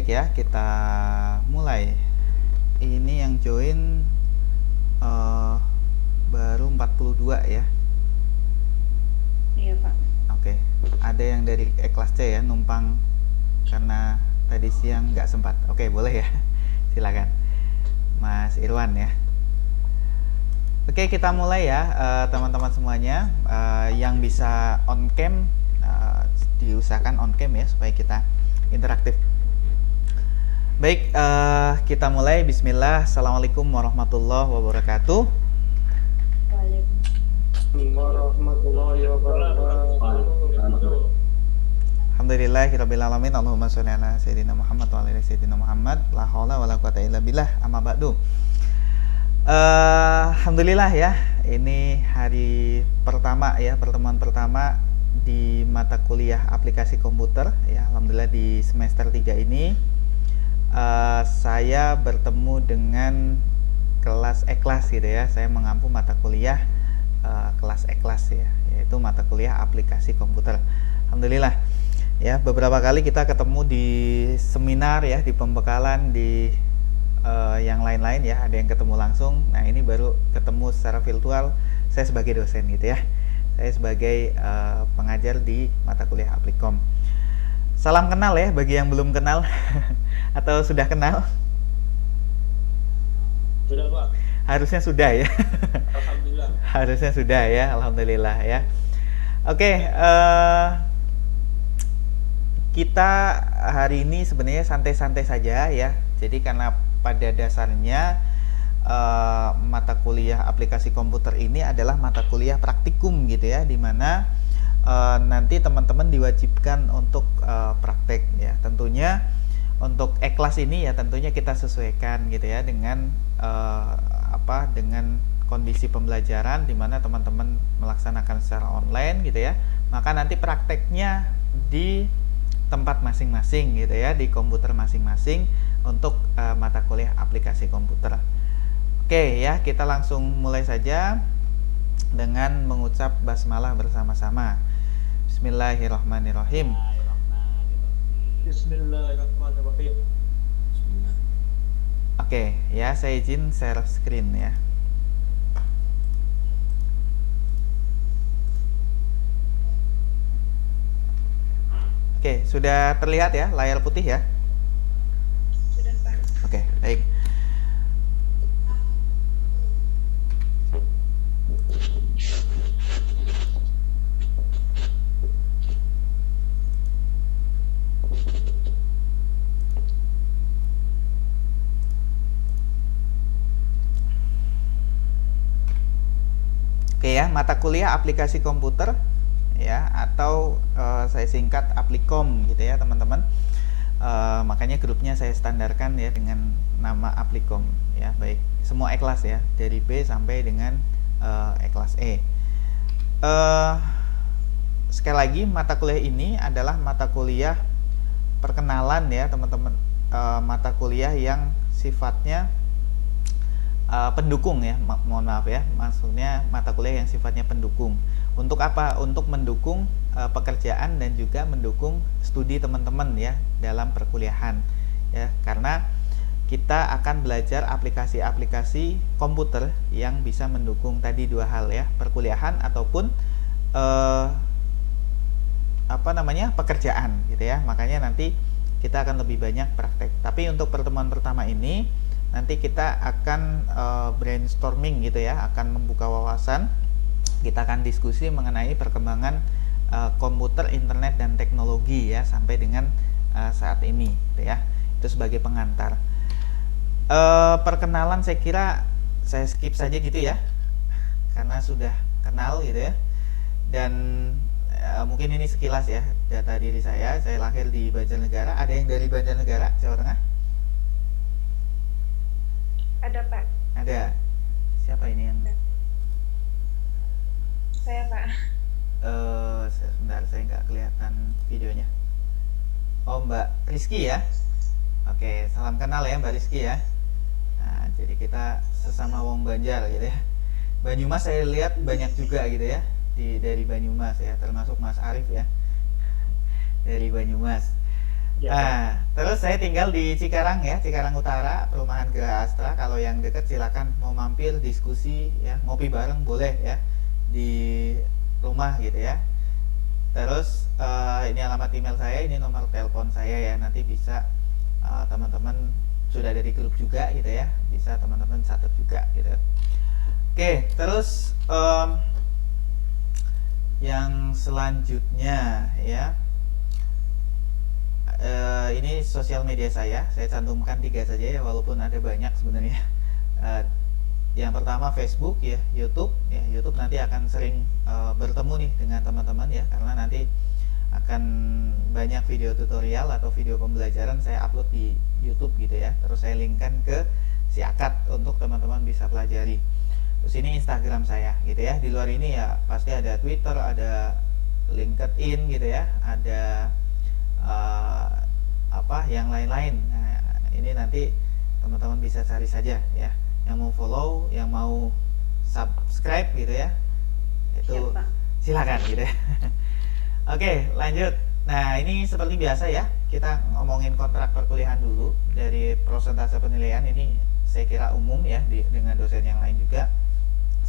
baik ya, kita mulai. Ini yang join eh, baru 42 ya. Iya, Pak. Oke, ada yang dari kelas C ya, numpang karena tadi siang nggak sempat. Oke, boleh ya. Silakan, Mas Irwan ya. Oke, kita mulai ya, teman-teman semuanya. Yang bisa on cam, diusahakan on cam ya, supaya kita interaktif. Baik, kita mulai. Bismillah. Assalamualaikum warahmatullahi wabarakatuh. Waalaikumsalam. Warahmatullahi wabarakatuh. Alhamdulillahirabbil alamin. Allahumma sholli ala sayyidina Muhammad wa ala ali sayyidina Muhammad. La haula wala quwata illa billah. Amma ba'du. Alhamdulillah ya. Ini hari pertama ya, pertemuan pertama di mata kuliah aplikasi komputer ya. Alhamdulillah di semester 3 ini saya bertemu dengan kelas E-kelas gitu ya. Saya mengampu mata kuliah kelas E-kelas ya, yaitu mata kuliah aplikasi komputer. Alhamdulillah ya, beberapa kali kita ketemu di seminar ya, di pembekalan, di yang lain-lain ya, ada yang ketemu langsung. Nah, ini baru ketemu secara virtual, saya sebagai dosen gitu ya. Saya sebagai pengajar di mata kuliah Aplikom. Salam kenal ya bagi yang belum kenal atau sudah kenal. Sudah, Pak. Harusnya sudah ya. Alhamdulillah. Harusnya sudah ya, alhamdulillah ya. Oke, kita hari ini sebenarnya santai-santai saja ya. Jadi karena pada dasarnya mata kuliah aplikasi komputer ini adalah mata kuliah praktikum gitu ya, dimana nanti teman-teman diwajibkan untuk praktek ya. Tentunya untuk E-kelas ini ya tentunya kita sesuaikan gitu ya dengan dengan kondisi pembelajaran di mana teman-teman melaksanakan secara online gitu ya. Maka nanti prakteknya di tempat masing-masing gitu ya, di komputer masing-masing untuk mata kuliah aplikasi komputer. Oke ya, kita langsung mulai saja dengan mengucap basmalah bersama-sama. Bismillahirrahmanirrahim. Bismillahirrahmanirrahim. Oke ya, saya izin share screen ya. Oke, sudah terlihat ya layar putih ya? Sudah, Pak. Oke, baik. Oke ya, mata kuliah aplikasi komputer ya, atau saya singkat Aplikom gitu ya teman-teman. Makanya grupnya saya standarkan ya dengan nama Aplikom ya, baik semua E-kelas ya, dari B sampai dengan E-kelas E. Sekali lagi, mata kuliah ini adalah mata kuliah perkenalan ya teman-teman, mata kuliah yang sifatnya pendukung ya, mohon maaf ya, maksudnya mata kuliah yang sifatnya pendukung. Untuk apa? Untuk mendukung pekerjaan dan juga mendukung studi teman-teman ya dalam perkuliahan ya, karena kita akan belajar aplikasi-aplikasi komputer yang bisa mendukung tadi dua hal ya, perkuliahan ataupun pekerjaan gitu ya. Makanya nanti kita akan lebih banyak praktek. Tapi untuk pertemuan pertama ini nanti kita akan brainstorming gitu ya, akan membuka wawasan. Kita akan diskusi mengenai perkembangan komputer, internet dan teknologi ya sampai dengan saat ini gitu ya. Itu sebagai pengantar. Perkenalan saya kira saya skip saja gitu ya, karena sudah kenal gitu ya. Dan mungkin ini sekilas ya data diri saya. Saya lahir di Banjarnegara. Ada yang dari Banjarnegara, Jawa Tengah? Ada, Pak. Ada. Siapa ini yang Saya, Pak. sebentar, saya nggak kelihatan videonya. Oh, Mbak Rizky ya. Oke, salam kenal ya Mbak Rizky ya. Nah, jadi kita sesama wong Banjar gitu ya. Banyumas saya lihat banyak juga gitu ya, dari Banyumas ya, termasuk Mas Arif ya, dari Banyumas. Iya, Pak. Terus saya tinggal di Cikarang ya, Cikarang Utara, perumahan Gera Astra. Kalau yang dekat silakan mau mampir diskusi ya, ngopi bareng boleh ya di rumah gitu ya. Terus ini alamat email saya, ini nomor telepon saya ya. Nanti bisa teman-teman sudah ada di grup juga gitu ya, bisa teman-teman catat juga gitu. Oke, terus yang selanjutnya ya, ini sosial media saya cantumkan 3 saja ya, walaupun ada banyak sebenarnya. Yang pertama Facebook ya, YouTube ya. YouTube nanti akan sering bertemu nih dengan teman-teman ya, karena nanti akan banyak video tutorial atau video pembelajaran saya upload di YouTube gitu ya. Terus saya linkkan ke si akad untuk teman-teman bisa pelajari. Terus ini Instagram saya gitu ya. Di luar ini ya pasti ada Twitter, ada LinkedIn gitu ya, ada yang lain-lain. Nah, ini nanti teman-teman bisa cari saja ya. Yang mau follow, yang mau subscribe gitu ya, itu Siap, Pak. silakan gitu ya. Oke, lanjut. Nah, ini seperti biasa ya, kita ngomongin kontrak perkuliahan dulu. Dari persentase penilaian ini saya kira umum ya, dengan dosen yang lain juga.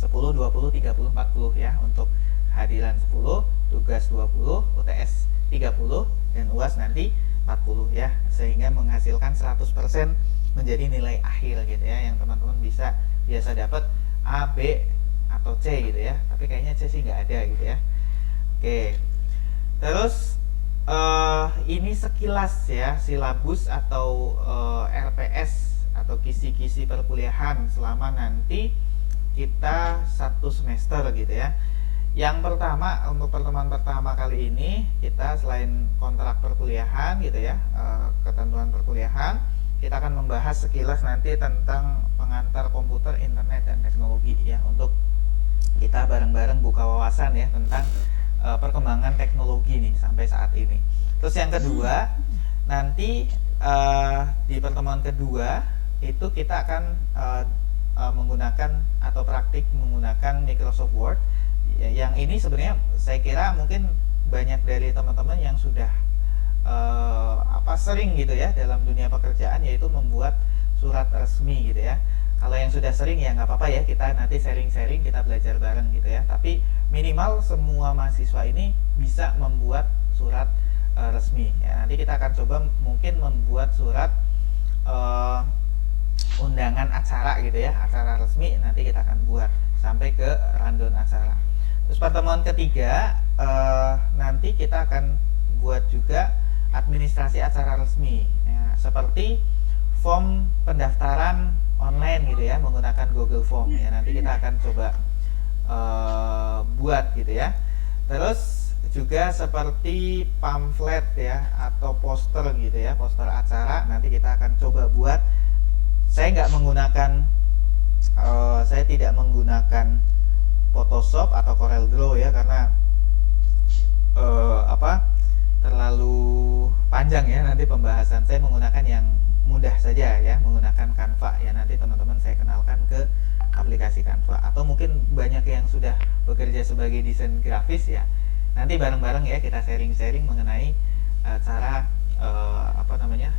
10, 20, 30, 40 ya. Untuk hadiran 10, tugas 20, UTS 30, dan UAS nanti 40 ya. Sehingga menghasilkan 100% menjadi nilai akhir gitu ya, yang teman-teman bisa biasa dapat A, B, atau C gitu ya. Tapi kayaknya C sih nggak ada gitu ya. Oke. Terus ini sekilas ya silabus atau RPS atau kisi-kisi perkuliahan selama nanti kita 1 semester gitu ya. Yang pertama, untuk pertemuan pertama kali ini kita selain kontrak perkuliahan gitu ya, ketentuan perkuliahan, kita akan membahas sekilas nanti tentang pengantar komputer, internet, dan teknologi ya, untuk kita bareng-bareng buka wawasan ya tentang perkembangan teknologi nih sampai saat ini. Terus yang kedua, nanti di pertemuan kedua itu kita akan menggunakan atau praktik menggunakan Microsoft Word. Yang ini sebenarnya saya kira mungkin banyak dari teman-teman yang sudah sering gitu ya dalam dunia pekerjaan, yaitu membuat surat resmi gitu ya. Kalau yang sudah sering ya nggak apa-apa ya, kita nanti sharing-sharing, kita belajar bareng gitu ya. Tapi minimal semua mahasiswa ini bisa membuat surat resmi ya. Nanti kita akan coba mungkin membuat surat undangan acara gitu ya, acara resmi nanti kita akan buat sampai ke rundown acara. Terus pertemuan ketiga nanti kita akan buat juga administrasi acara resmi ya, seperti form pendaftaran online gitu ya, menggunakan Google Form ya. Nanti kita akan coba buat gitu ya. Terus juga seperti pamflet ya, atau poster gitu ya, poster acara nanti kita akan coba buat. Saya nggak menggunakan saya tidak menggunakan Photoshop atau Corel Draw ya, karena terlalu panjang ya nanti pembahasan. Saya menggunakan yang mudah saja ya, menggunakan Canva ya. Nanti teman-teman saya kenalkan ke aplikasi Canva, atau mungkin banyak yang sudah bekerja sebagai desain grafis ya. Nanti bareng-bareng ya kita sharing-sharing mengenai cara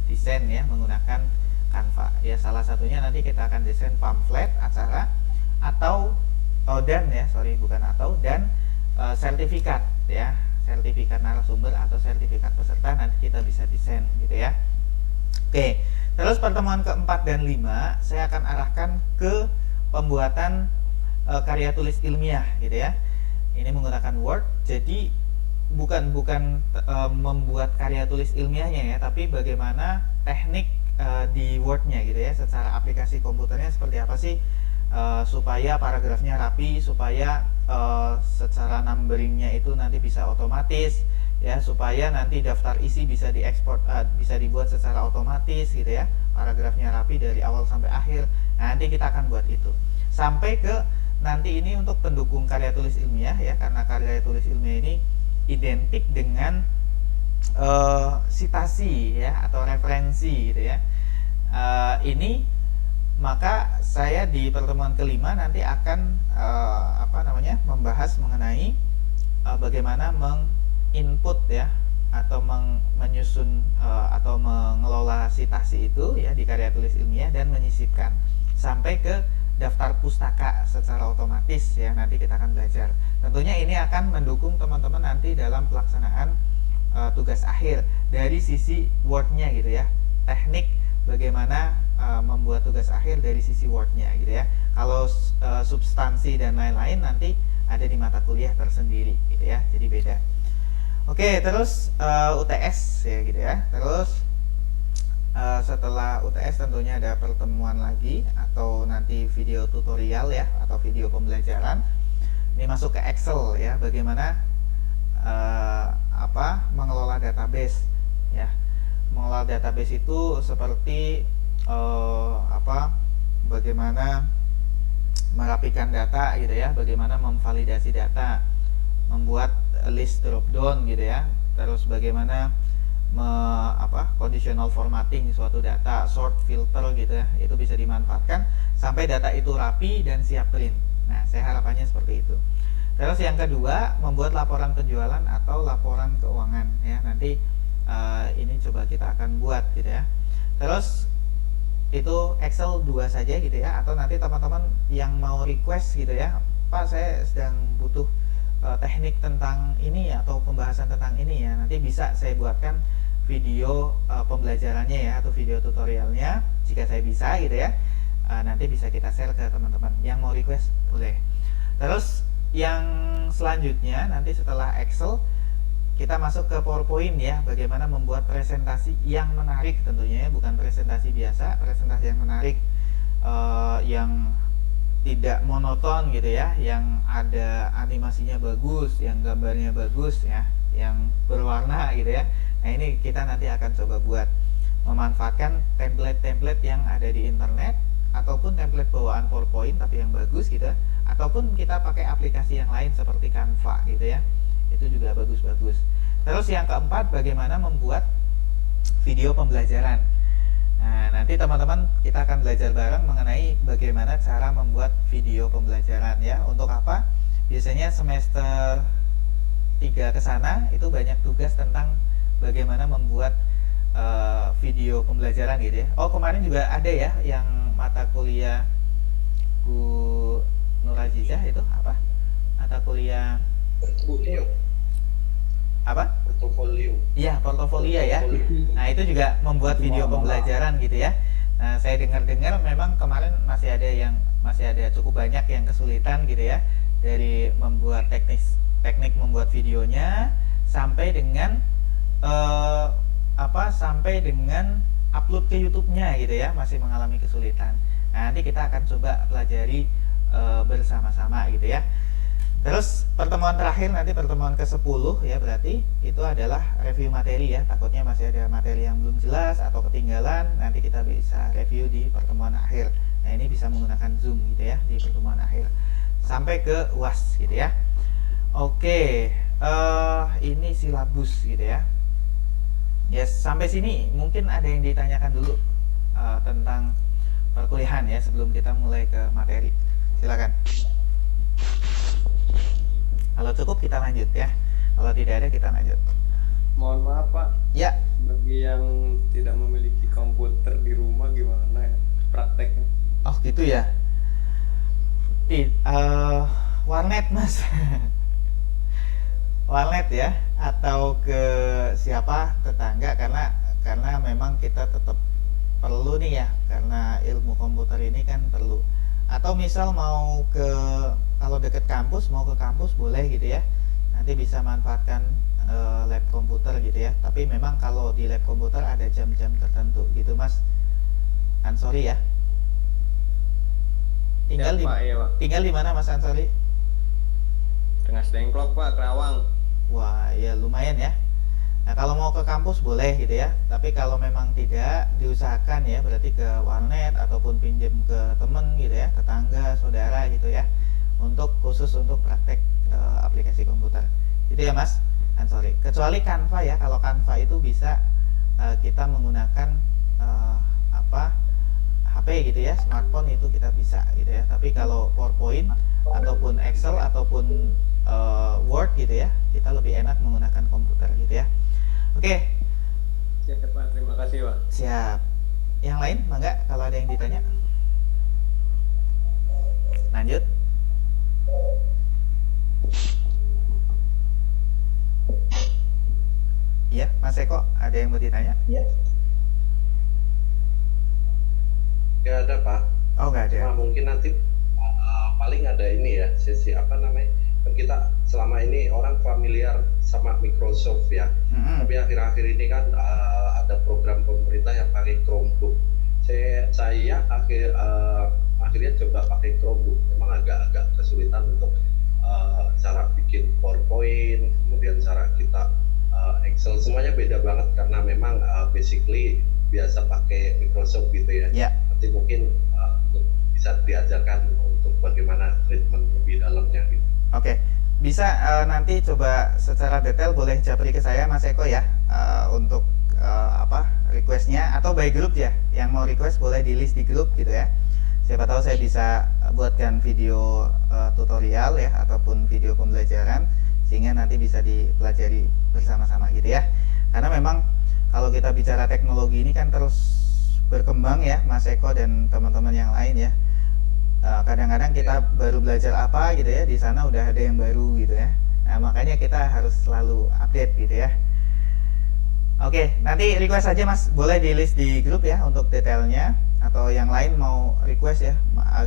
desain ya menggunakan Canva ya. Salah satunya nanti kita akan desain pamflet acara atau sertifikat ya, sertifikat narasumber atau sertifikat peserta nanti kita bisa desain gitu ya. Oke, terus pertemuan keempat dan 5 saya akan arahkan ke pembuatan karya tulis ilmiah gitu ya. Ini menggunakan Word, jadi bukan membuat karya tulis ilmiahnya ya, tapi bagaimana teknik di Word-nya gitu ya, secara aplikasi komputernya seperti apa sih supaya paragrafnya rapi, supaya secara numberingnya itu nanti bisa otomatis ya, supaya nanti daftar isi bisa diekspor, bisa dibuat secara otomatis gitu ya, paragrafnya rapi dari awal sampai akhir. Nah, nanti kita akan buat itu sampai ke nanti ini untuk pendukung karya tulis ilmiah ya, karena karya tulis ilmiah ini identik dengan sitasi ya atau referensi gitu ya. Ini maka saya di pertemuan kelima nanti akan membahas mengenai bagaimana menginput ya atau menyusun atau mengelola citasi itu ya di karya tulis ilmiah dan menyisipkan sampai ke daftar pustaka secara otomatis ya, nanti kita akan belajar. Tentunya ini akan mendukung teman-teman nanti dalam pelaksanaan tugas akhir dari sisi Word-nya gitu ya. Teknik bagaimana membuat tugas akhir dari sisi Word-nya gitu ya. Kalau substansi dan lain-lain nanti ada di mata kuliah tersendiri gitu ya. Jadi beda. Oke, terus UTS ya gitu ya. Terus setelah UTS tentunya ada pertemuan lagi atau nanti video tutorial ya atau video pembelajaran. Ini masuk ke Excel ya, bagaimana mengelola database ya. Mengelola database itu seperti bagaimana merapikan data gitu ya, bagaimana memvalidasi data, membuat list drop down gitu ya, terus bagaimana conditional formatting suatu data, sort, filter gitu ya, itu bisa dimanfaatkan sampai data itu rapi dan siap print. Nah, saya harapannya seperti itu. Terus yang kedua, membuat laporan penjualan atau laporan keuangan ya. Nanti ini coba kita akan buat gitu ya. Terus itu Excel 2 saja gitu ya, atau nanti teman-teman yang mau request gitu ya, Pak saya sedang butuh teknik tentang ini atau pembahasan tentang ini ya, nanti bisa saya buatkan video pembelajarannya ya atau video tutorialnya jika saya bisa gitu ya. Nanti bisa kita share ke teman-teman yang mau request, boleh. Terus yang selanjutnya nanti setelah Excel kita masuk ke PowerPoint ya, bagaimana membuat presentasi yang menarik tentunya ya, bukan presentasi biasa, presentasi yang menarik, yang tidak monoton gitu ya, yang ada animasinya bagus, yang gambarnya bagus ya, yang berwarna gitu ya. Nah ini kita nanti akan coba buat, memanfaatkan template-template yang ada di internet ataupun template bawaan PowerPoint tapi yang bagus gitu ya, ataupun kita pakai aplikasi yang lain seperti Canva gitu ya, itu juga bagus-bagus. Terus yang keempat, bagaimana membuat video pembelajaran. Nah nanti teman-teman kita akan belajar bareng mengenai bagaimana cara membuat video pembelajaran ya. Untuk apa? Biasanya semester 3 ke sana itu banyak tugas tentang bagaimana membuat video pembelajaran gitu ya. Oh kemarin juga ada ya yang mata kuliah Bu Nur Azizah itu apa? Mata kuliah Portfolio. apa? Portfolio. Iya, portofolio ya. Nah, itu juga membuat video pembelajaran gitu ya. Nah, saya dengar-dengar memang kemarin masih ada cukup banyak yang kesulitan gitu ya, dari membuat teknik membuat videonya sampai dengan sampai dengan upload ke YouTube-nya gitu ya, masih mengalami kesulitan. Nah, nanti kita akan coba pelajari bersama-sama gitu ya. Terus pertemuan terakhir nanti pertemuan ke-10 ya, berarti itu adalah review materi ya. Takutnya masih ada materi yang belum jelas atau ketinggalan, nanti kita bisa review di pertemuan akhir. Nah, ini bisa menggunakan Zoom gitu ya di pertemuan akhir. Sampai ke UAS gitu ya. Oke, ini silabus gitu ya. Yes, sampai sini mungkin ada yang ditanyakan dulu tentang perkuliahan ya sebelum kita mulai ke materi. Silakan. Kalau cukup kita lanjut ya. Kalau tidak ada kita lanjut. Mohon maaf Pak. Ya. Bagi yang tidak memiliki komputer di rumah gimana ya prakteknya? Oh gitu ya. Warnet Mas. Warnet ya. Atau ke siapa, tetangga, karena memang kita tetap perlu nih ya, karena ilmu komputer ini kan perlu. Atau misal mau ke, kalau deket kampus, mau ke kampus boleh gitu ya, nanti bisa manfaatkan lab komputer gitu ya. Tapi memang kalau di lab komputer ada jam-jam tertentu gitu Mas Ansori ya. Tinggal di, tinggal di mana Mas Ansori? Tengah Dengklok Pak, Kerawang. Wah ya lumayan ya. Nah kalau mau ke kampus boleh gitu ya, tapi kalau memang tidak, diusahakan ya berarti ke warnet ataupun pinjam ke temen gitu ya, tetangga, saudara gitu ya, untuk khusus untuk praktek aplikasi komputer gitu ya Mas Ansori. Kecuali Canva ya, kalau Canva itu bisa kita menggunakan HP gitu ya, smartphone itu kita bisa gitu ya. Tapi kalau PowerPoint ataupun Excel ataupun Word gitu ya, kita lebih enak menggunakan komputer gitu ya. Oke, Ya, Pak. Terima kasih, Pak. siap. Yang lain, mangga kalau ada yang ditanya. Lanjut. Iya, Mas Eko, ada yang mau ditanya? Ya ada Pak. Oh, nggak ada. Cuma mungkin nanti paling ada ini ya sesi apa namanya? Kan kita selama ini orang familiar sama Microsoft ya. Mm-mm. Tapi akhir-akhir ini kan ada program pemerintah yang pakai Chromebook. Akhirnya coba pakai Chromebook. Memang agak kesulitan untuk cara bikin PowerPoint, kemudian cara kita Excel, semuanya beda banget karena memang basically biasa pakai Microsoft gitu ya. Ya, Nanti mungkin bisa diajarkan untuk bagaimana treatment lebih dalamnya gitu. oke. Bisa nanti coba secara detail boleh japri ke saya, Mas Eko ya, untuk requestnya atau by group ya. Yang mau request boleh di list di grup gitu ya. Siapa tahu saya bisa buatkan video tutorial ya ataupun video pembelajaran sehingga nanti bisa dipelajari bersama-sama gitu ya. Karena memang kalau kita bicara teknologi ini kan terus berkembang ya, Mas Eko dan teman-teman yang lain ya. Kadang-kadang kita baru belajar apa gitu ya, di sana udah ada yang baru gitu ya. Nah, makanya kita harus selalu update gitu ya. Oke, nanti request aja Mas, boleh di list di grup ya untuk detailnya. Atau yang lain mau request ya,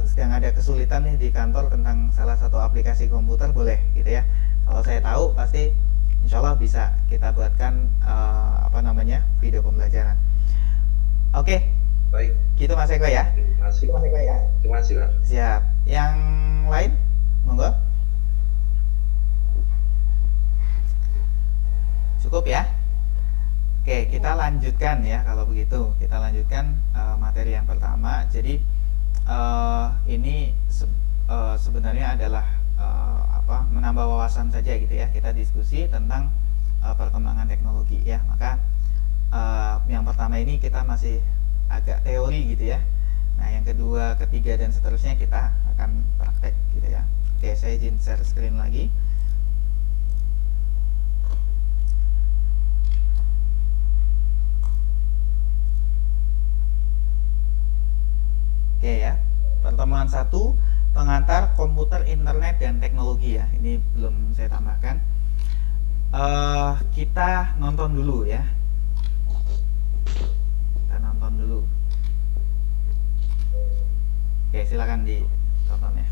sedang ada kesulitan nih di kantor tentang salah satu aplikasi komputer, boleh gitu ya. Kalau saya tahu pasti insya Allah bisa kita buatkan video pembelajaran. Oke, Baik, gitu Mas Eko ya. terima kasih. Terima kasih Pak. Siap. Yang lain, monggo. Cukup ya. Oke, kita lanjutkan ya kalau begitu. Kita lanjutkan materi yang pertama. Jadi ini sebenarnya adalah menambah wawasan saja gitu ya. Kita diskusi tentang perkembangan teknologi ya. Maka yang pertama ini kita masih agak teori gitu ya. Nah, yang kedua, ketiga dan seterusnya kita akan praktek gitu ya. Oke, saya izin share screen lagi. Oke ya, pertemuan 1, pengantar komputer, internet, dan teknologi ya. Ini belum saya tambahkan. Kita nonton dulu ya. Kita nonton dulu. Oke, silakan ditonton ya.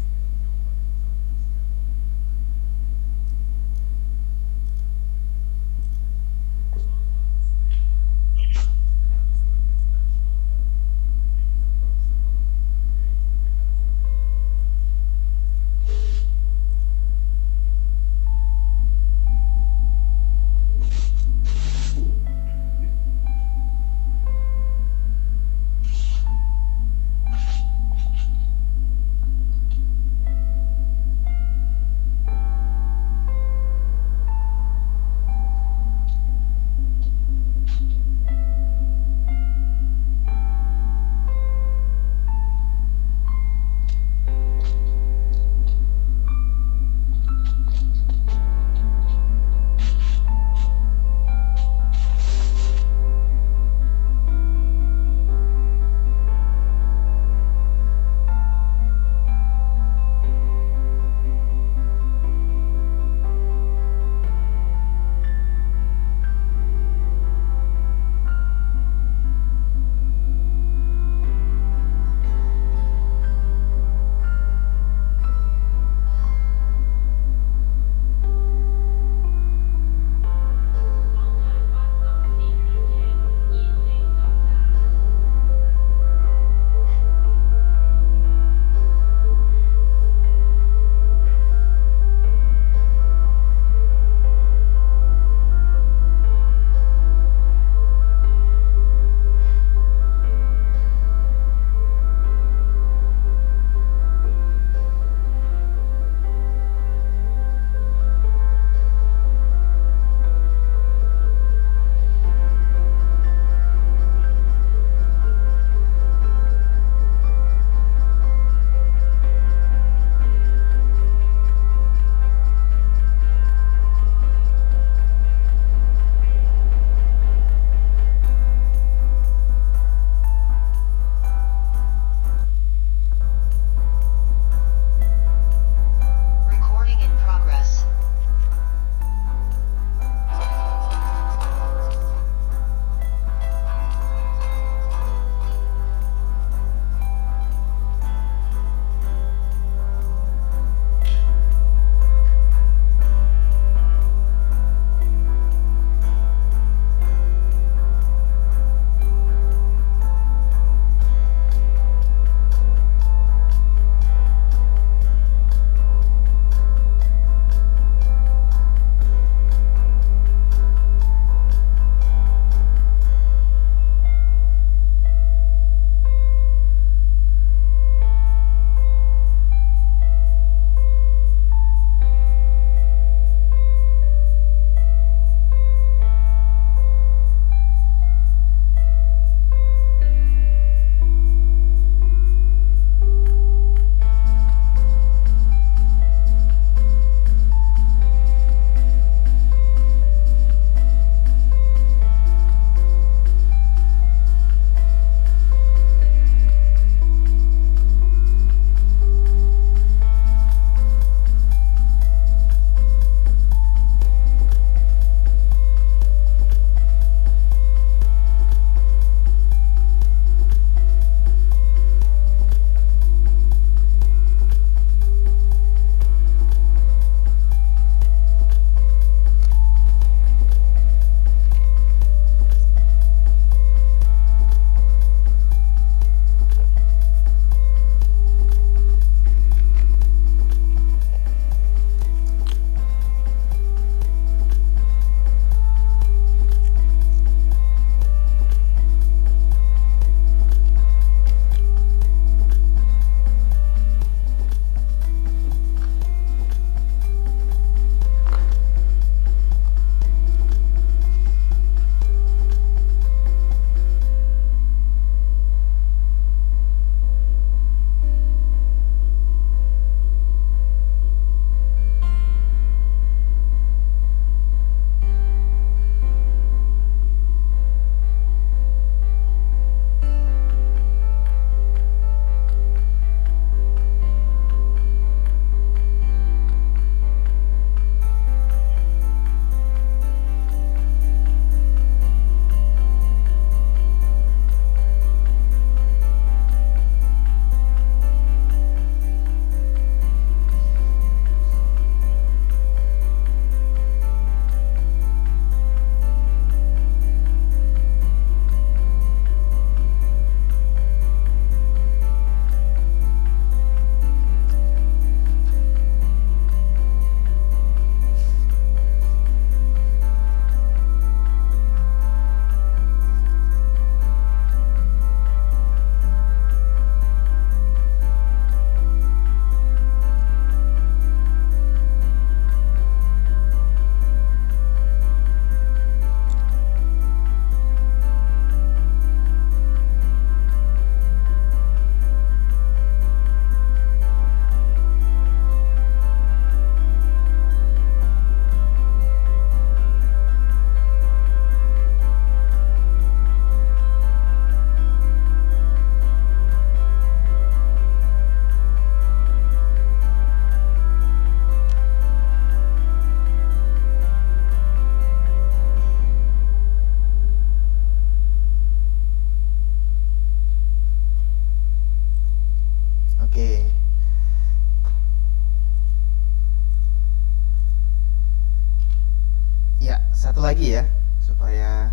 lagi ya supaya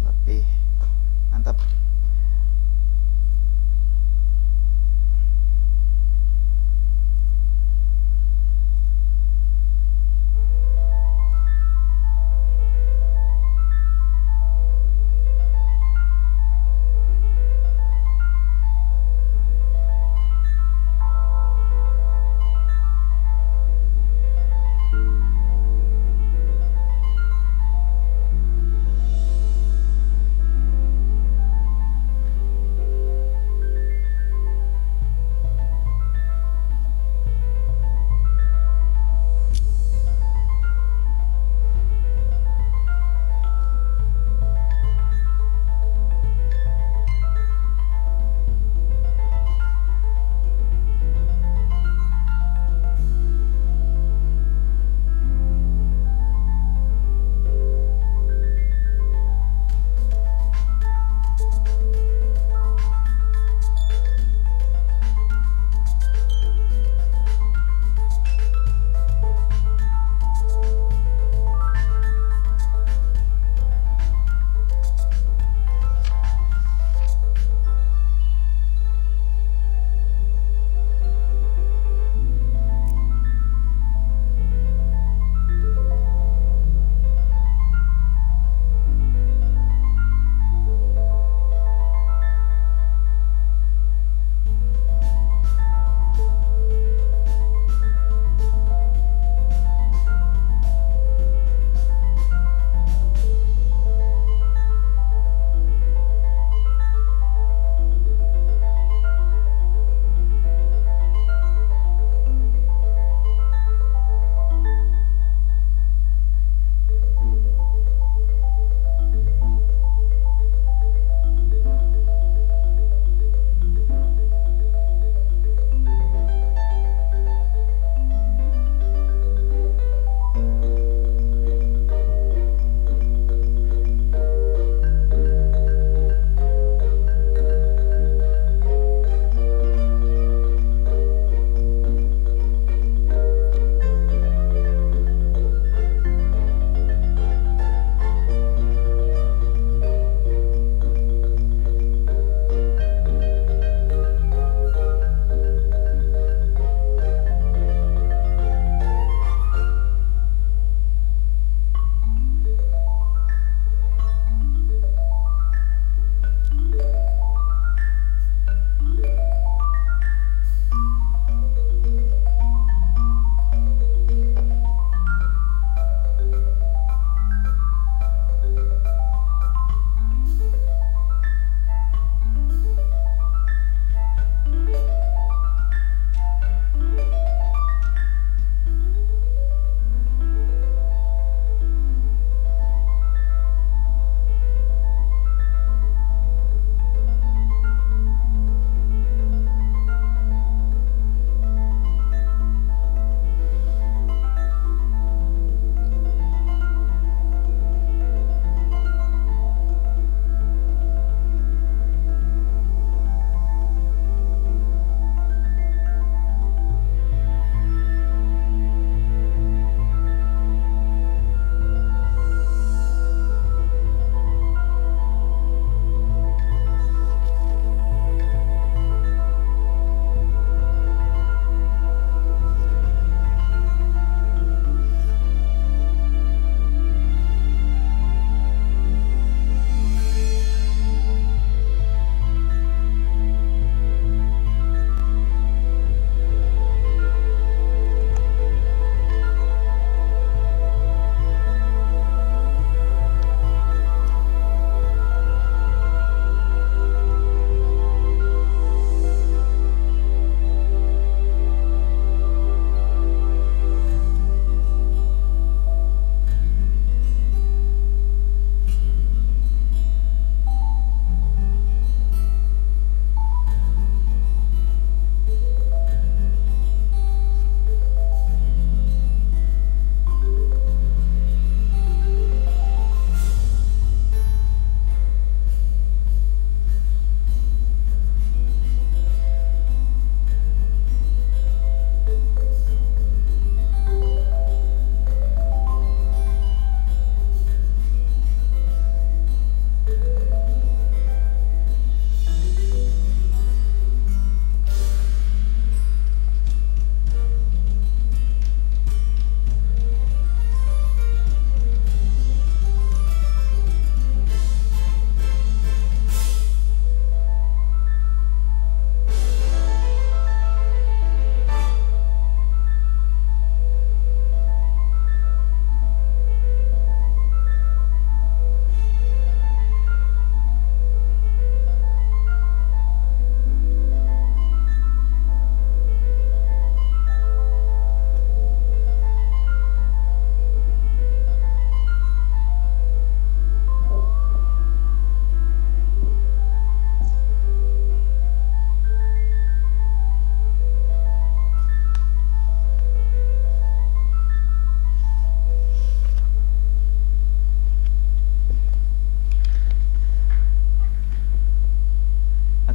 lebih mantap.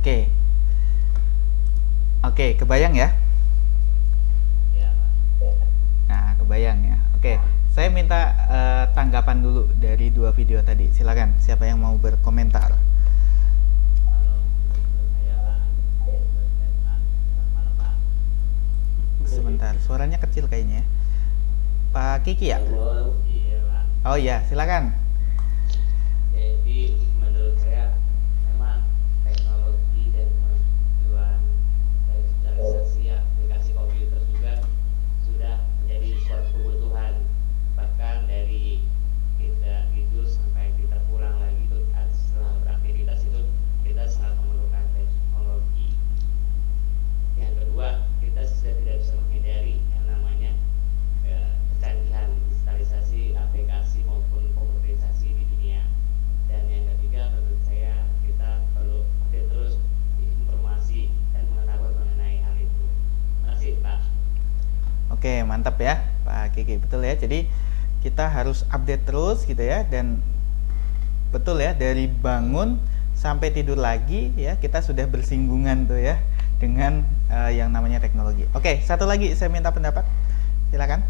Oke. Oke, kebayang ya? Iya, Pak. Nah, kebayang ya. Oke, saya minta tanggapan dulu dari 2 video tadi. Silakan, siapa yang mau berkomentar? Kalau menurut saya Pak, Pak. Selamat malam Pak. Sebentar, suaranya kecil kayaknya ya. Pak Kiki ya? Iya Pak. Oh iya, silakan. Jadi menurut saya memang teknologi dan kemajuan digitalisasi aplikasi komputer juga sudah menjadi suatu kebutuhan, bahkan dari kita tidur sampai kita pulang lagi itu setelah beraktivitas itu kita sangat memerlukan teknologi. Yang kedua, kita sudah tidak bisa menghindari yang namanya kecanggihan digitalisasi aplikasi maupun komputerisasi di dunia. Dan yang ketiga, menurut saya kita perlu update terus informasi dan pengetahuan mengenai hal itu. Terima kasih Pak. Oke, mantap ya Pak Kiki. Betul ya. Jadi kita harus update terus gitu ya, dan betul ya, dari bangun sampai tidur lagi ya kita sudah bersinggungan tuh ya dengan yang namanya teknologi. Oke, satu lagi saya minta pendapat. Silakan.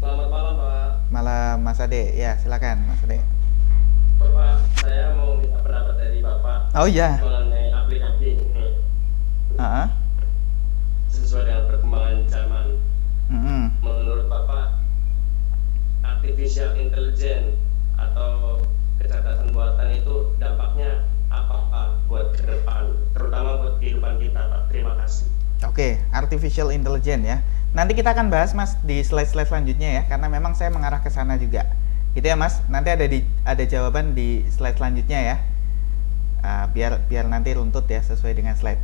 Selamat malam Pak. Malam Mas Ade. Ya, silakan Mas Ade. Bapak, saya mau minta pendapat dari Bapak Oh iya. mengenai aplikasi ini Heeh. sesuai dengan perkembangan zaman. Mm-mm. Menurut Bapak, artificial intelligence atau kecerdasan buatan itu dampaknya apa Pak buat ke depan, terutama buat kehidupan kita Pak? Terima kasih. Oke, artificial intelligence ya. Nanti kita akan bahas Mas di slide-slide selanjutnya ya, karena memang saya mengarah ke sana juga. Gitu ya Mas. Nanti ada jawaban di slide selanjutnya ya. Biar nanti runtut ya sesuai dengan slide.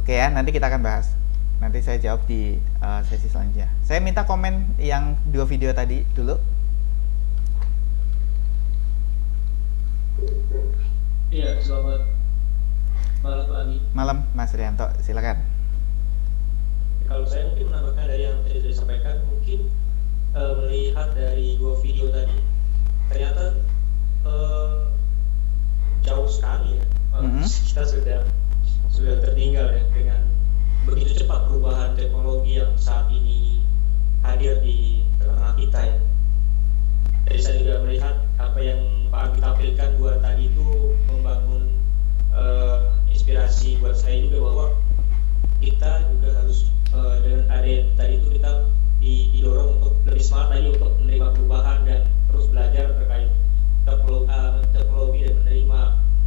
Oke ya, nanti kita akan bahas. Nanti saya jawab di sesi selanjutnya. Saya minta komen yang 2 video tadi dulu. Iya, selamat malam Pak Andi. Malam Mas Rianto, silakan. Kalau saya mungkin menambahkan dari yang tadi disampaikan, mungkin melihat dari 2 video tadi, ternyata jauh sekali ya. Kita sudah tertinggal ya dengan begitu cepat perubahan teknologi yang saat ini hadir di tengah kita ya. Jadi saya juga melihat apa yang Pak Andi tampilkan buat tadi itu membangun inspirasi buat saya juga, bahwa kita juga harus dengan adanya tadi itu kita didorong untuk lebih semangat lagi untuk menerima perubahan dan terus belajar terkait teknologi dan menerima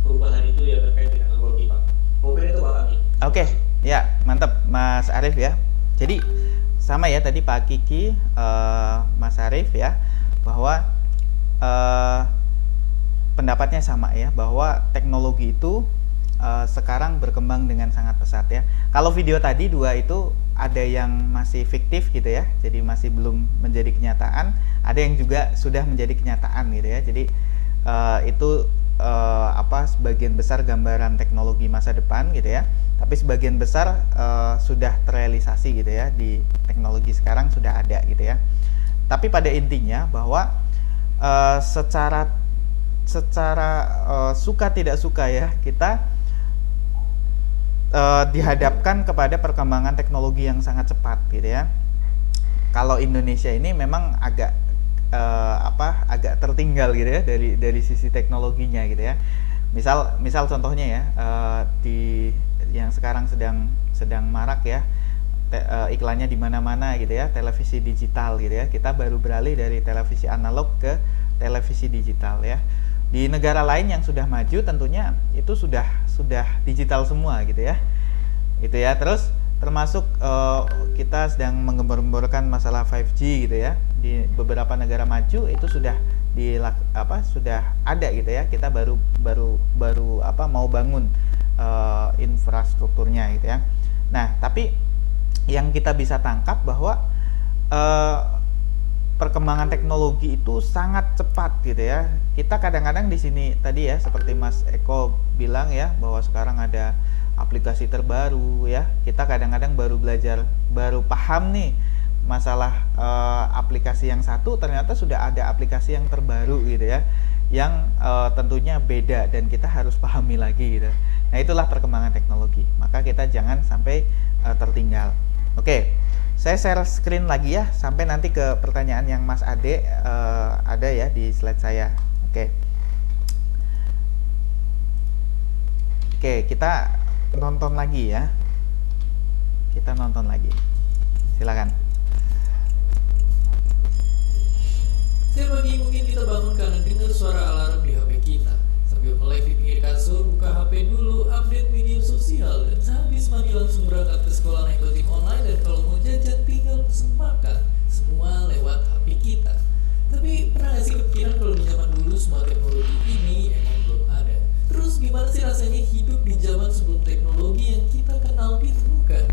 perubahan itu yang terkait dengan teknologi Pak. Mungkin itu Pak Andi. Oke, ya mantap Mas Arief ya. Jadi sama ya tadi Pak Kiki, Mas Arief ya, bahwa pendapatnya sama ya, bahwa teknologi itu sekarang berkembang dengan sangat pesat ya. Kalau video tadi 2 itu ada yang masih fiktif gitu ya, jadi masih belum menjadi kenyataan. Ada yang juga sudah menjadi kenyataan gitu ya. Jadi itu sebagian besar gambaran teknologi masa depan gitu ya. Tapi sebagian besar sudah terrealisasi gitu ya, di teknologi sekarang sudah ada gitu ya. Tapi pada intinya bahwa secara suka tidak suka ya, kita dihadapkan kepada perkembangan teknologi yang sangat cepat gitu ya. Kalau Indonesia ini memang agak agak tertinggal gitu ya dari sisi teknologinya gitu ya. Misal contohnya ya, di yang sekarang sedang marak ya, iklannya di mana-mana gitu ya, televisi digital gitu ya. Kita baru beralih dari televisi analog ke televisi digital ya. Di negara lain yang sudah maju tentunya itu sudah digital semua gitu ya. Itu ya. Terus termasuk kita sedang menggembar-gemborkan masalah 5G gitu ya. Di beberapa negara maju itu sudah sudah ada gitu ya. Kita baru mau bangun infrastrukturnya gitu ya. Nah, tapi yang kita bisa tangkap bahwa perkembangan teknologi itu sangat cepat gitu ya. Kita kadang-kadang di sini tadi ya, seperti Mas Eko bilang ya, bahwa sekarang ada aplikasi terbaru ya. Kita kadang-kadang baru paham nih masalah aplikasi yang satu, ternyata sudah ada aplikasi yang terbaru gitu ya. yang tentunya beda dan kita harus pahami lagi gitu. Nah, itulah perkembangan teknologi. Maka kita jangan sampai tertinggal. Oke, saya share screen lagi ya sampai nanti ke pertanyaan yang Mas Ade ada ya di slide saya. Oke. Oke, kita nonton lagi ya. Kita nonton lagi. Silakan. Setiap pagi mungkin kita bangun karena dengar suara alarm di HP kita. Sambil melek di pinggir kasur, buka HP dulu, update media sosial, dan sehabis mandi langsung berangkat ke sekolah naik ojek online, dan kalau mau jajan tinggal pesen makan. Semua lewat HP kita. Tapi pernah gak sih kepikiran kalau di zaman dulu semua teknologi ini emang belum ada? Terus gimana sih rasanya hidup di zaman sebelum teknologi yang kita kenal ditemukan?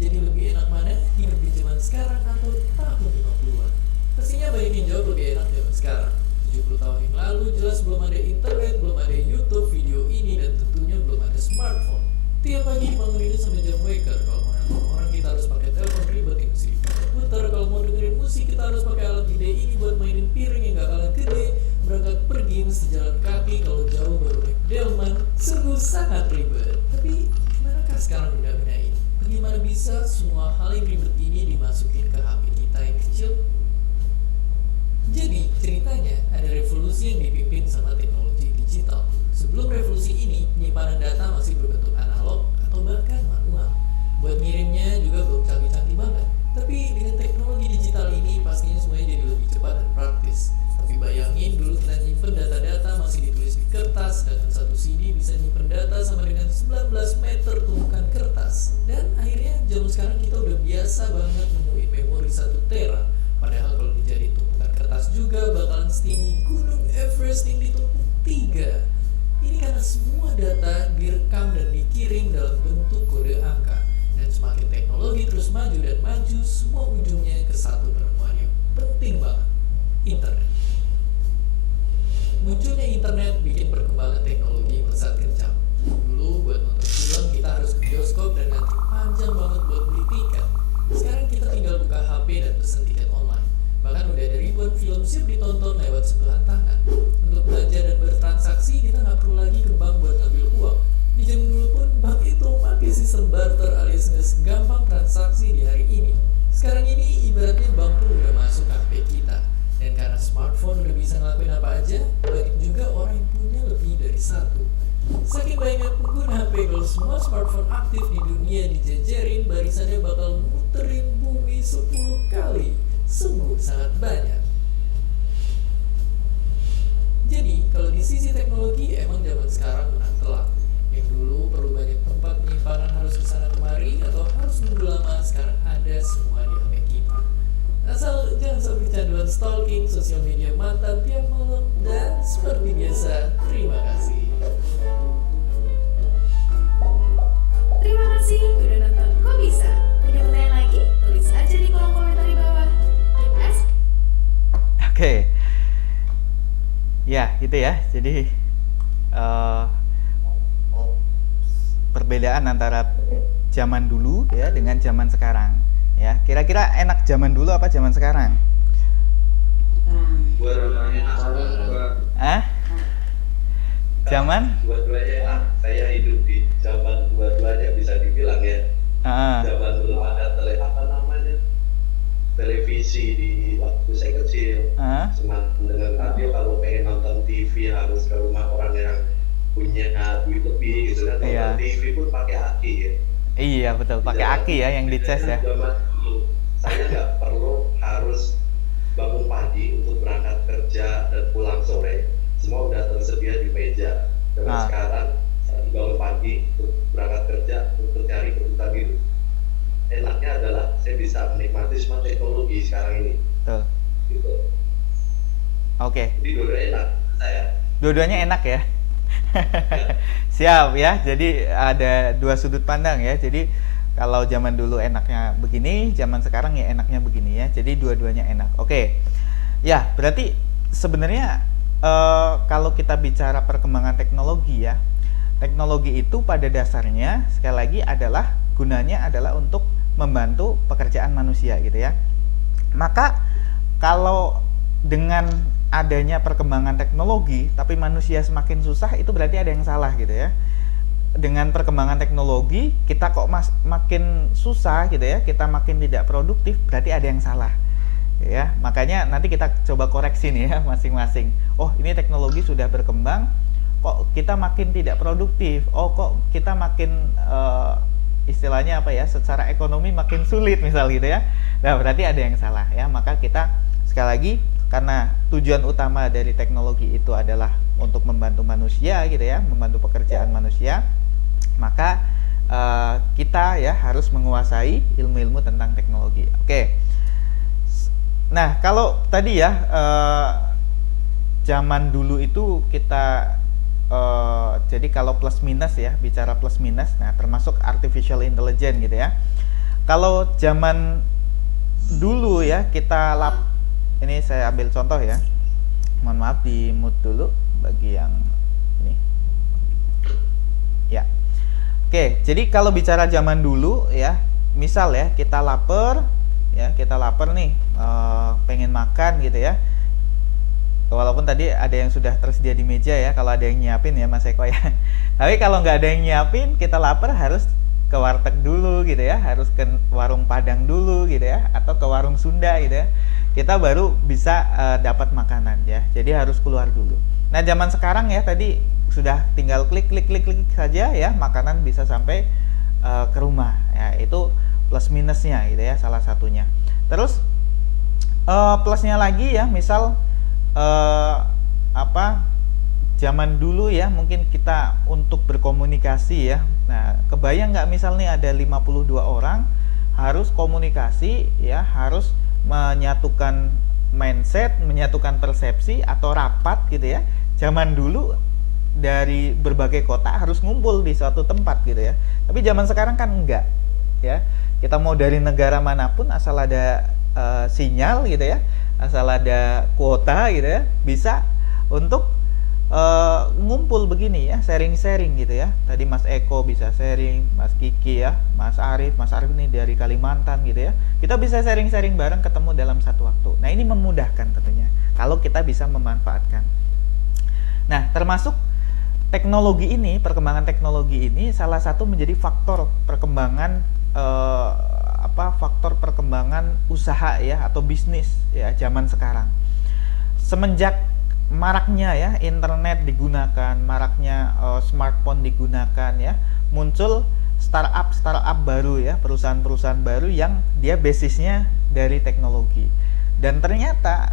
Jadi lebih enak mana hidup di zaman sekarang atau tahun 50-an? Pastinya banyak yang jawab lebih enak zaman sekarang. 70 tahun yang lalu jelas belum ada internet, belum ada YouTube, video ini, dan tentunya belum ada smartphone. Tiap pagi bangunin sama jam waker. Kalau mau nelfon orang kita harus pakai telepon ribet yang mesti diputar. Kalau mau dengerin musik kita harus pakai alat gede ini buat mainin piring yang gak kalah gede. Berangkat pergi mesti jalan kaki, kalau jauh baru naik delman. Sungguh sangat ribet. Tapi gimanakah sekarang benda-benda ini? Bagaimana bisa semua hal yang ribet ini dimasukin ke HP kita yang kecil? Jadi ceritanya ada revolusi yang dipimpin sama teknologi digital. Sebelum revolusi ini, penyimpanan data masih berbentuk analog atau bahkan manual. Buat ngirimnya juga belum canggih-canggih banget. Tapi dengan teknologi digital ini pastinya semuanya jadi lebih cepat dan praktis. Tapi bayangin dulu kita nyimpen data-data masih ditulis di kertas, dengan satu CD bisa nyimpen data sama dengan 19 meter tumpukan kertas. Dan akhirnya zaman sekarang kita udah biasa banget nemuin memori 1 tera. Padahal kalau dijadiin tumpukan kertas juga bakalan setinggi Gunung Everest yang ditumpuk 3. Ini karena semua data direkam dan dikirim dalam bentuk kode angka. Dan semakin teknologi terus maju dan maju, semua ujungnya ke satu penemuan yang penting banget, internet. Munculnya internet bikin perkembangan teknologi pesat kencang. Dulu buat nonton film kita harus ke bioskop dan nanti panjang banget buat beli tiket. Sekarang kita tinggal buka HP dan pesen tiket online. Bahkan udah ada ribuan film siap ditonton lewat sentuhan tangan. Untuk belanja dan bertransaksi kita nggak perlu lagi ke bank buat ngambil uang. Di zaman dulu pun bank itu pakai sistem barter alias nggak segampang transaksi di hari ini. Sekarang ini ibaratnya bank pun udah masuk ke HP kita. Dan karena smartphone udah bisa ngelakuin apa aja, banyak juga orang yang punya lebih dari satu. Saking banyak pengguna HP, kalau semua smartphone aktif di dunia dijejerin, barisannya bakal muterin bumi 10 kali. Sungguh sangat banyak. Jadi, kalau di sisi teknologi, emang zaman sekarang menang telak. Yang dulu perlu banyak tempat penyimpanan harus kesana kemari, atau harus nunggu lama, sekarang ada semua di HP kita. Asal jangan sampai kecanduan stalking sosial media mantan tiap malam. Dan seperti biasa, terima kasih. Terima kasih udah nonton Kok Bisa. Punya pertanyaan lagi? Tulis aja di kolom komentar di bawah. Keep ask. Oke. Ya, gitu ya. Jadi perbedaan antara zaman dulu ya dengan zaman sekarang. Ya, kira-kira enak zaman dulu apa zaman sekarang? Zaman? Dua-duanya, saya hidup di zaman dua-duanya bisa dibilang ya. Zaman dulu ada televisi di waktu saya kecil. Semakin dengan radio kalau pengen nonton TV harus ke rumah orang yang punya duit lebih gitu kan. Nonton TV pun pakai aki ya. Iya betul, pakai aki ya yang dicas ya. Zaman dulu saya nggak perlu harus bangun pagi untuk berangkat kerja dan pulang sore, semua udah tersedia di meja. Dan sekarang saya bangun pagi untuk berangkat kerja untuk cari kebutuhan hidup. Enaknya adalah saya bisa menikmati semua teknologi sekarang ini. Betul. Gitu. Oke. Jadi dua-duanya enak saya. Dua-duanya enak ya. Siap ya. Jadi ada dua sudut pandang ya. Jadi kalau zaman dulu enaknya begini, zaman sekarang ya enaknya begini ya. Jadi dua-duanya enak. Oke. Ya, berarti sebenarnya kalau kita bicara perkembangan teknologi ya, teknologi itu pada dasarnya sekali lagi adalah gunanya adalah untuk membantu pekerjaan manusia gitu ya. Maka kalau dengan adanya perkembangan teknologi tapi manusia semakin susah, itu berarti ada yang salah gitu ya. Dengan perkembangan teknologi kita kok makin susah gitu ya, kita makin tidak produktif, berarti ada yang salah ya. Makanya nanti kita coba koreksi nih ya masing-masing. Oh, ini teknologi sudah berkembang, kok kita makin tidak produktif. Oh, kok kita makin istilahnya apa ya, secara ekonomi makin sulit misal gitu ya. Nah, berarti ada yang salah ya. Maka kita sekali lagi, karena tujuan utama dari teknologi itu adalah untuk membantu manusia gitu ya, membantu pekerjaan manusia, maka kita ya harus menguasai ilmu-ilmu tentang teknologi. Oke. Nah, kalau tadi ya zaman dulu itu kita jadi kalau plus minus ya, bicara plus minus, nah termasuk artificial intelligence gitu ya. Kalau zaman dulu ya kita ini saya ambil contoh ya, mohon maaf di mute dulu bagi yang ini ya. Oke, jadi kalau bicara zaman dulu ya, misal ya kita lapar nih, pengen makan gitu ya, walaupun tadi ada yang sudah tersedia di meja ya kalau ada yang nyiapin ya Mas Eko ya. Tapi kalau nggak ada yang nyiapin, kita lapar harus ke warteg dulu gitu ya, harus ke warung Padang dulu gitu ya, atau ke warung Sunda gitu ya, kita baru bisa dapat makanan ya. Jadi harus keluar dulu. Nah, zaman sekarang ya tadi sudah tinggal klik saja ya, makanan bisa sampai ke rumah ya. Itu plus minusnya gitu ya, salah satunya. Terus plusnya lagi ya, misal zaman dulu ya mungkin kita untuk berkomunikasi ya. Nah, kebayang nggak misal nih ada 52 orang harus komunikasi ya, harus menyatukan mindset, menyatukan persepsi atau rapat gitu ya. Zaman dulu dari berbagai kota harus ngumpul di suatu tempat gitu ya. Tapi zaman sekarang kan enggak ya. Kita mau dari negara manapun asal ada sinyal gitu ya, asal ada kuota gitu ya, bisa untuk ngumpul begini ya, sharing-sharing gitu ya. Tadi Mas Eko bisa sharing, Mas Kiki ya, Mas Arif ini dari Kalimantan gitu ya. Kita bisa sharing-sharing bareng, ketemu dalam satu waktu. Nah, ini memudahkan tentunya kalau kita bisa memanfaatkan. Nah, termasuk teknologi ini, perkembangan teknologi ini salah satu menjadi faktor perkembangan faktor perkembangan usaha ya atau bisnis ya zaman sekarang. Semenjak maraknya ya internet digunakan, maraknya smartphone digunakan ya, muncul startup baru ya, perusahaan-perusahaan baru yang dia basisnya dari teknologi. Dan ternyata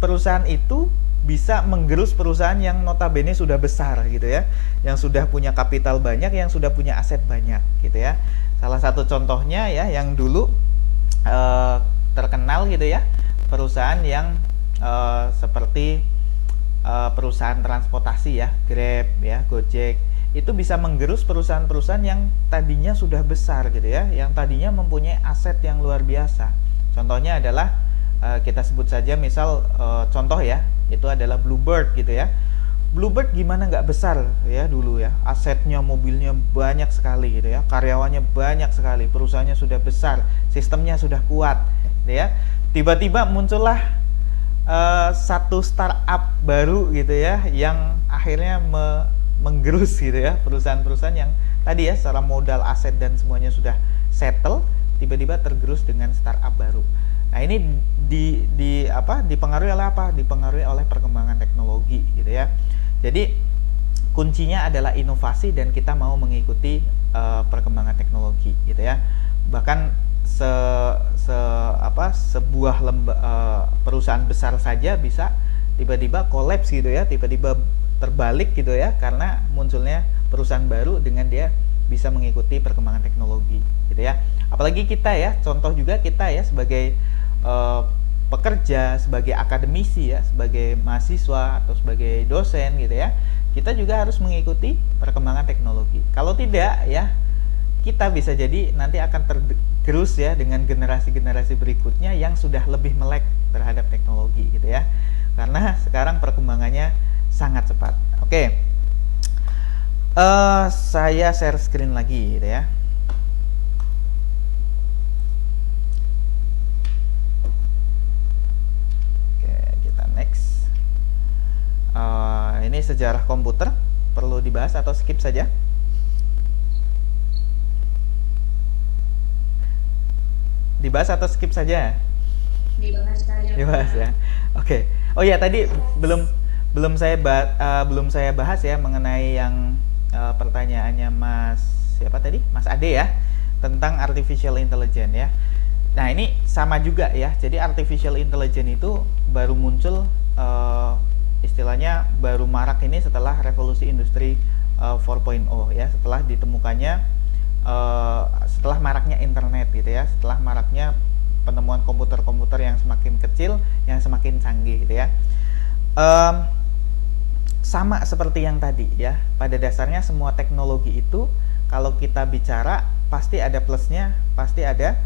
perusahaan itu bisa menggerus perusahaan yang notabene sudah besar gitu ya, yang sudah punya kapital banyak, yang sudah punya aset banyak gitu ya. Salah satu contohnya ya yang dulu terkenal gitu ya, perusahaan yang seperti perusahaan transportasi ya, Grab ya, Gojek, itu bisa menggerus perusahaan-perusahaan yang tadinya sudah besar gitu ya, yang tadinya mempunyai aset yang luar biasa. Contohnya adalah kita sebut saja misal contoh ya, itu adalah Bluebird gitu ya. Bluebird gimana nggak besar ya dulu ya, asetnya, mobilnya banyak sekali gitu ya, karyawannya banyak sekali, perusahaannya sudah besar, sistemnya sudah kuat gitu ya. Tiba-tiba muncullah satu startup baru gitu ya, yang akhirnya menggerus gitu ya perusahaan-perusahaan yang tadi ya secara modal, aset dan semuanya sudah settle, tiba-tiba tergerus dengan startup baru. Nah, ini dipengaruhi oleh apa? Dipengaruhi oleh perkembangan teknologi gitu ya. Jadi kuncinya adalah inovasi dan kita mau mengikuti perkembangan teknologi gitu ya. Bahkan sebuah perusahaan besar saja bisa tiba-tiba kolaps gitu ya, tiba-tiba terbalik gitu ya, karena munculnya perusahaan baru dengan dia bisa mengikuti perkembangan teknologi gitu ya. Apalagi kita ya, contoh juga kita ya sebagai pekerja, sebagai akademisi ya, sebagai mahasiswa atau sebagai dosen gitu ya, kita juga harus mengikuti perkembangan teknologi. Kalau tidak ya, kita bisa jadi nanti akan tergerus ya dengan generasi-generasi berikutnya yang sudah lebih melek terhadap teknologi gitu ya, karena sekarang perkembangannya sangat cepat. Oke, saya share screen lagi gitu ya. Next. mengenai sejarah komputer perlu dibahas atau skip saja? Dibahas atau skip saja? Dibahas saja. Dibahas ya. Oke. Oh ya, tadi belum saya bahas ya mengenai yang pertanyaannya Mas siapa tadi? Mas Ade ya, tentang artificial intelligence ya. Nah, ini sama juga ya. Jadi artificial intelligence itu baru muncul istilahnya baru marak ini setelah revolusi industri 4.0 ya, setelah ditemukannya setelah maraknya internet gitu ya, setelah maraknya penemuan komputer-komputer yang semakin kecil, yang semakin canggih gitu ya. Sama seperti yang tadi ya, pada dasarnya semua teknologi itu kalau kita bicara pasti ada plusnya, pasti ada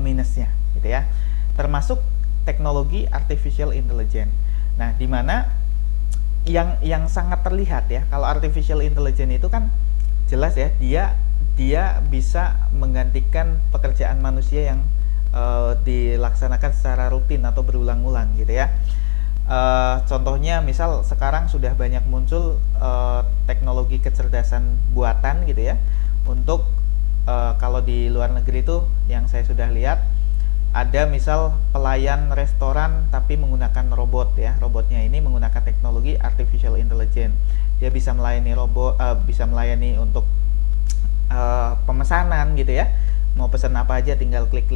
minusnya gitu ya, termasuk teknologi artificial intelligence. Nah, dimana yang sangat terlihat ya, kalau artificial intelligence itu kan jelas ya, dia bisa menggantikan pekerjaan manusia yang dilaksanakan secara rutin atau berulang-ulang gitu ya. Contohnya misal sekarang sudah banyak muncul teknologi kecerdasan buatan gitu ya, untuk kalau di luar negeri itu yang saya sudah lihat ada misal pelayan restoran tapi menggunakan robot ya, robotnya ini menggunakan teknologi artificial intelligence. Dia bisa melayani bisa melayani untuk pemesanan gitu ya, mau pesan apa aja tinggal klik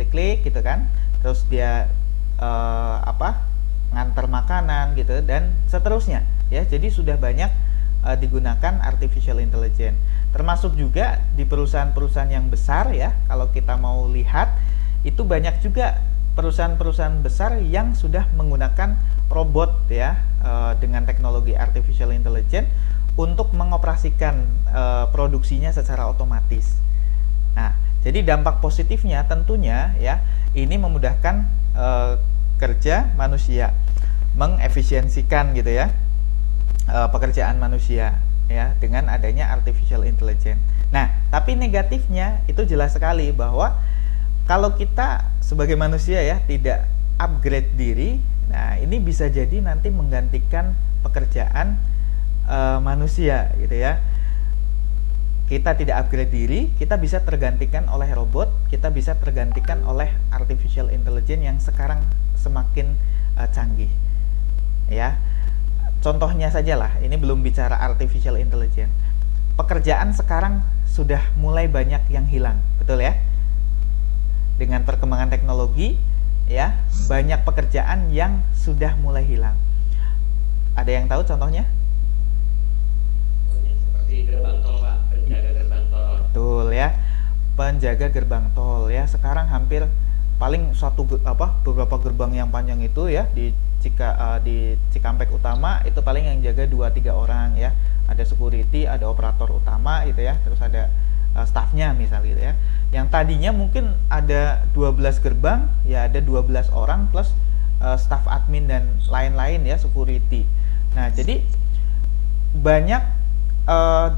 gitu kan, terus dia ngantar makanan gitu dan seterusnya ya. Jadi sudah banyak digunakan artificial intelligence, termasuk juga di perusahaan-perusahaan yang besar ya. Kalau kita mau lihat itu banyak juga perusahaan-perusahaan besar yang sudah menggunakan robot ya, dengan teknologi artificial intelligence untuk mengoperasikan produksinya secara otomatis. Nah, jadi dampak positifnya tentunya ya, ini memudahkan kerja manusia, mengefisiensikan gitu ya pekerjaan manusia ya dengan adanya artificial intelligence. Nah, tapi negatifnya itu jelas sekali bahwa kalau kita sebagai manusia ya tidak upgrade diri, nah ini bisa jadi nanti menggantikan pekerjaan manusia gitu ya. Kita tidak upgrade diri, kita bisa tergantikan oleh robot, kita bisa tergantikan oleh artificial intelligence yang sekarang semakin canggih ya. Contohnya saja lah, ini belum bicara artificial intelligence, pekerjaan sekarang sudah mulai banyak yang hilang, betul ya? Dengan perkembangan teknologi ya, banyak pekerjaan yang sudah mulai hilang. Ada yang tahu contohnya? Seperti gerbang tol Pak, penjaga gerbang tol. Betul ya, penjaga gerbang tol ya. Sekarang hampir paling beberapa gerbang yang panjang itu ya di Cikampek Utama itu paling yang jaga 2-3 orang ya. Ada security, ada operator utama gitu ya, terus ada staffnya misal gitu ya. Yang tadinya mungkin ada 12 gerbang ya, ada 12 orang plus staff admin dan lain-lain ya, security. Nah, jadi banyak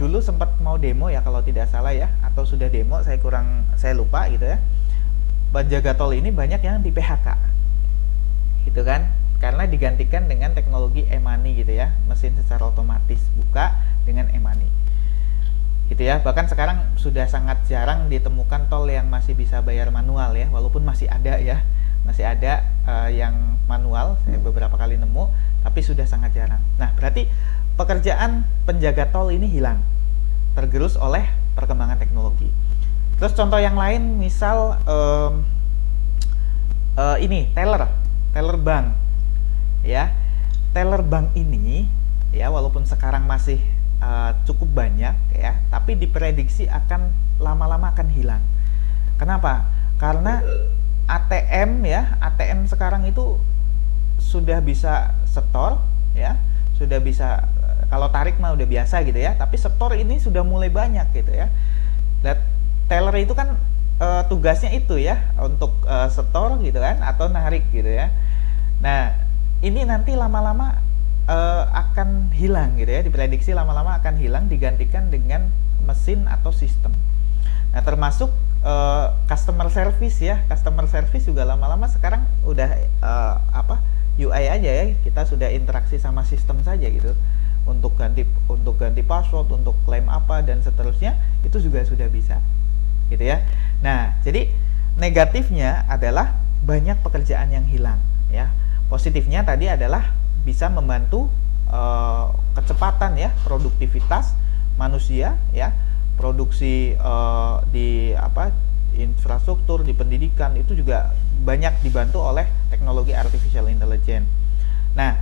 dulu sempat mau demo ya kalau tidak salah ya, atau sudah demo, saya lupa gitu ya. Penjaga tol ini banyak yang di PHK gitu kan, karena digantikan dengan teknologi e-money gitu ya, mesin secara otomatis buka dengan e-money gitu ya. Bahkan sekarang sudah sangat jarang ditemukan tol yang masih bisa bayar manual ya, walaupun masih ada ya, masih ada yang manual, saya beberapa kali nemu, tapi sudah sangat jarang. Nah, berarti pekerjaan penjaga tol ini hilang, tergerus oleh perkembangan teknologi. Terus contoh yang lain misal ini teller bank ya. Teller bank ini ya, walaupun sekarang masih cukup banyak ya, tapi diprediksi akan lama-lama akan hilang. Kenapa? Karena ATM ya, ATM sekarang itu sudah bisa setor ya, sudah bisa, kalau tarik mah udah biasa gitu ya, tapi setor ini sudah mulai banyak gitu ya. Dan teller itu kan tugasnya itu ya, untuk setor gitu kan, atau narik gitu ya. Nah, ini nanti lama-lama akan hilang gitu ya, diprediksi lama-lama akan hilang, digantikan dengan mesin atau sistem. Nah, termasuk customer service ya, customer service juga lama-lama sekarang udah UI aja ya, kita sudah interaksi sama sistem saja gitu, untuk ganti password, untuk klaim apa dan seterusnya, itu juga sudah bisa, gitu ya. Nah, jadi negatifnya adalah banyak pekerjaan yang hilang, ya. Positifnya tadi adalah bisa membantu kecepatan, ya, produktivitas manusia, ya, produksi di infrastruktur, di pendidikan itu juga banyak dibantu oleh teknologi artificial intelligence. Nah,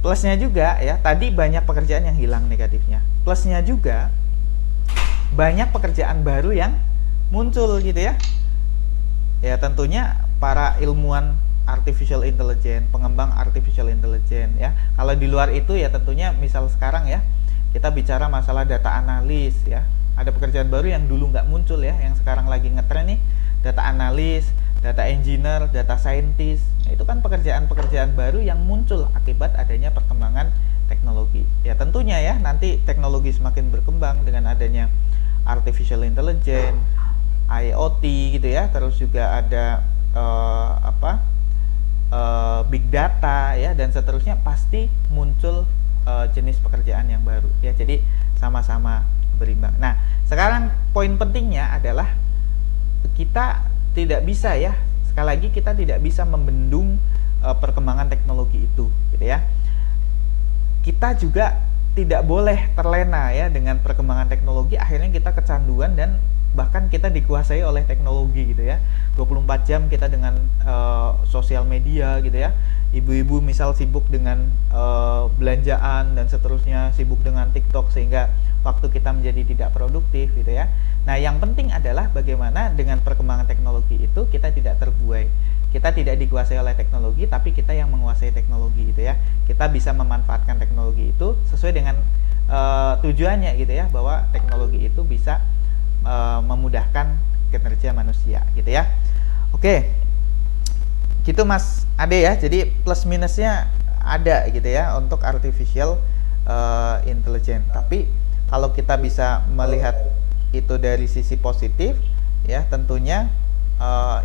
plusnya juga, ya, tadi banyak pekerjaan yang hilang negatifnya. Plusnya juga banyak pekerjaan baru yang muncul, gitu ya. Ya, tentunya para ilmuwan artificial intelligence, pengembang artificial intelligence, ya. Kalau di luar itu ya tentunya misal sekarang, ya, kita bicara masalah data analis, ya. Ada pekerjaan baru yang dulu nggak muncul, ya, yang sekarang lagi ngetren nih, data analis, data engineer, data scientist. Nah, itu kan pekerjaan-pekerjaan baru yang muncul akibat adanya perkembangan teknologi. Ya, tentunya, ya, nanti teknologi semakin berkembang dengan adanya artificial intelligence, IoT, gitu ya. Terus juga ada big data, ya, dan seterusnya, pasti muncul jenis pekerjaan yang baru, ya. Jadi sama-sama berimbang. Nah, sekarang poin pentingnya adalah kita tidak bisa, ya, sekali lagi kita tidak bisa membendung perkembangan teknologi itu, gitu ya. Kita juga tidak boleh terlena, ya, dengan perkembangan teknologi. Akhirnya kita kecanduan dan bahkan kita dikuasai oleh teknologi, gitu ya. 24 jam kita dengan sosial media, gitu ya. Ibu-ibu misal sibuk dengan belanjaan dan seterusnya, sibuk dengan TikTok, sehingga waktu kita menjadi tidak produktif, gitu ya. Nah, yang penting adalah bagaimana dengan perkembangan teknologi itu kita tidak terbuai. Kita tidak dikuasai oleh teknologi, tapi kita yang menguasai teknologi, gitu ya. Kita bisa memanfaatkan teknologi itu sesuai dengan tujuannya, gitu ya, bahwa teknologi itu bisa memudahkan kinerja manusia, gitu ya. Oke, gitu Mas Ade, ya. Jadi plus minusnya ada, gitu ya, untuk artificial intelligence. Tapi kalau kita bisa melihat itu dari sisi positif, ya, tentunya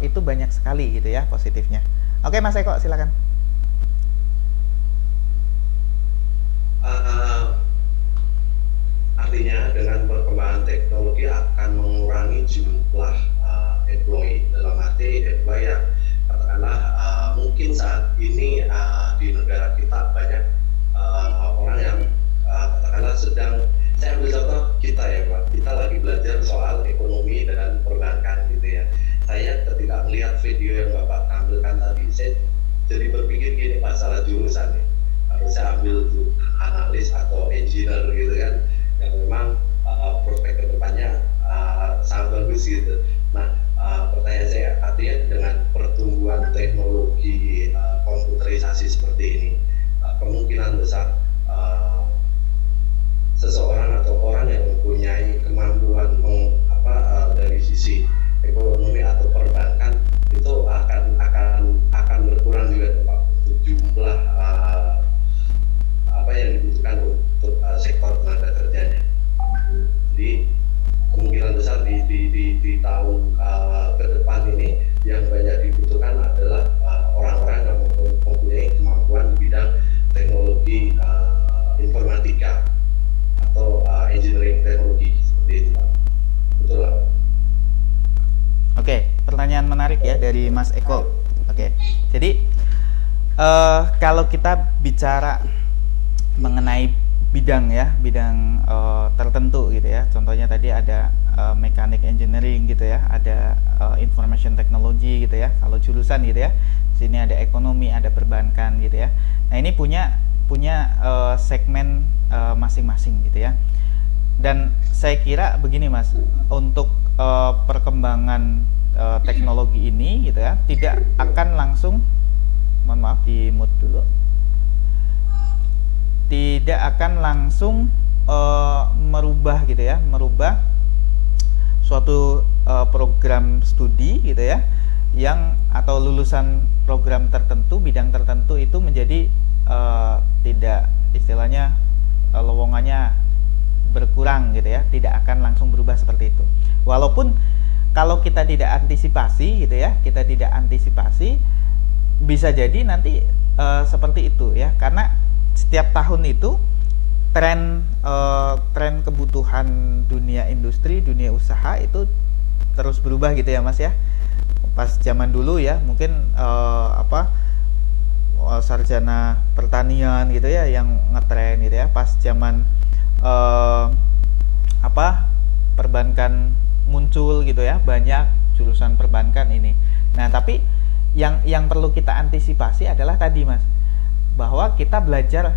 itu banyak sekali, gitu ya, positifnya. Oke, Mas Eko, silakan. Artinya dengan perkembangan teknologi akan mengurangi jumlah employee, dalam arti employee yang katakanlah mungkin saat ini di negara kita banyak orang yang katakanlah sedang, saya ambil contoh kita, ya Pak, kita lagi belajar soal ekonomi dan perbankan, gitu ya. Saya ketika melihat video yang Bapak tampilkan tadi, saya jadi berpikir gini, masalah jurusan, ya. Harus saya ambil analis atau engineer, gitu kan, yang memang prospek kedepannya sangat bagus, gitu. Nah, pertanyaan saya, artinya dengan pertumbuhan teknologi komputerisasi seperti ini, kemungkinan besar seseorang atau orang yang mempunyai kemampuan dari sisi ekonomi atau perbankan itu akan berkurang juga, Pak, untuk jumlah yang dibutuhkan untuk sektor tenaga kerjanya. Jadi kemungkinan besar di tahun ke depan ini yang banyak dibutuhkan adalah orang-orang yang mempunyai kemampuan di bidang teknologi informatika atau engineering teknologi, seperti itu, Pak. Betul, Pak. Oke, pertanyaan menarik, ya, dari Mas Eko. Oke, jadi kalau kita bicara mengenai bidang, ya, bidang tertentu, gitu ya. Contohnya tadi ada mechanic engineering, gitu ya, ada information technology, gitu ya. Kalau jurusan, gitu ya. Di sini ada ekonomi, ada perbankan, gitu ya. Nah, ini punya segmen masing-masing, gitu ya. Dan saya kira begini, Mas, untuk perkembangan teknologi ini, gitu ya, tidak akan langsung, mohon maaf, di mute dulu, tidak akan langsung merubah, gitu ya, merubah suatu program studi, gitu ya, yang atau lulusan program tertentu, bidang tertentu itu menjadi tidak, istilahnya lowongannya berkurang, gitu ya, tidak akan langsung berubah seperti itu. Walaupun kalau kita tidak antisipasi, gitu ya, kita tidak antisipasi, bisa jadi nanti seperti itu, ya, karena setiap tahun itu tren kebutuhan dunia industri, dunia usaha itu terus berubah gitu ya Mas ya. Pas zaman dulu ya mungkin sarjana pertanian gitu ya yang ngetren gitu ya. Pas zaman perbankan muncul gitu ya, banyak jurusan perbankan ini. Nah, tapi yang perlu kita antisipasi adalah tadi Mas, bahwa kita belajar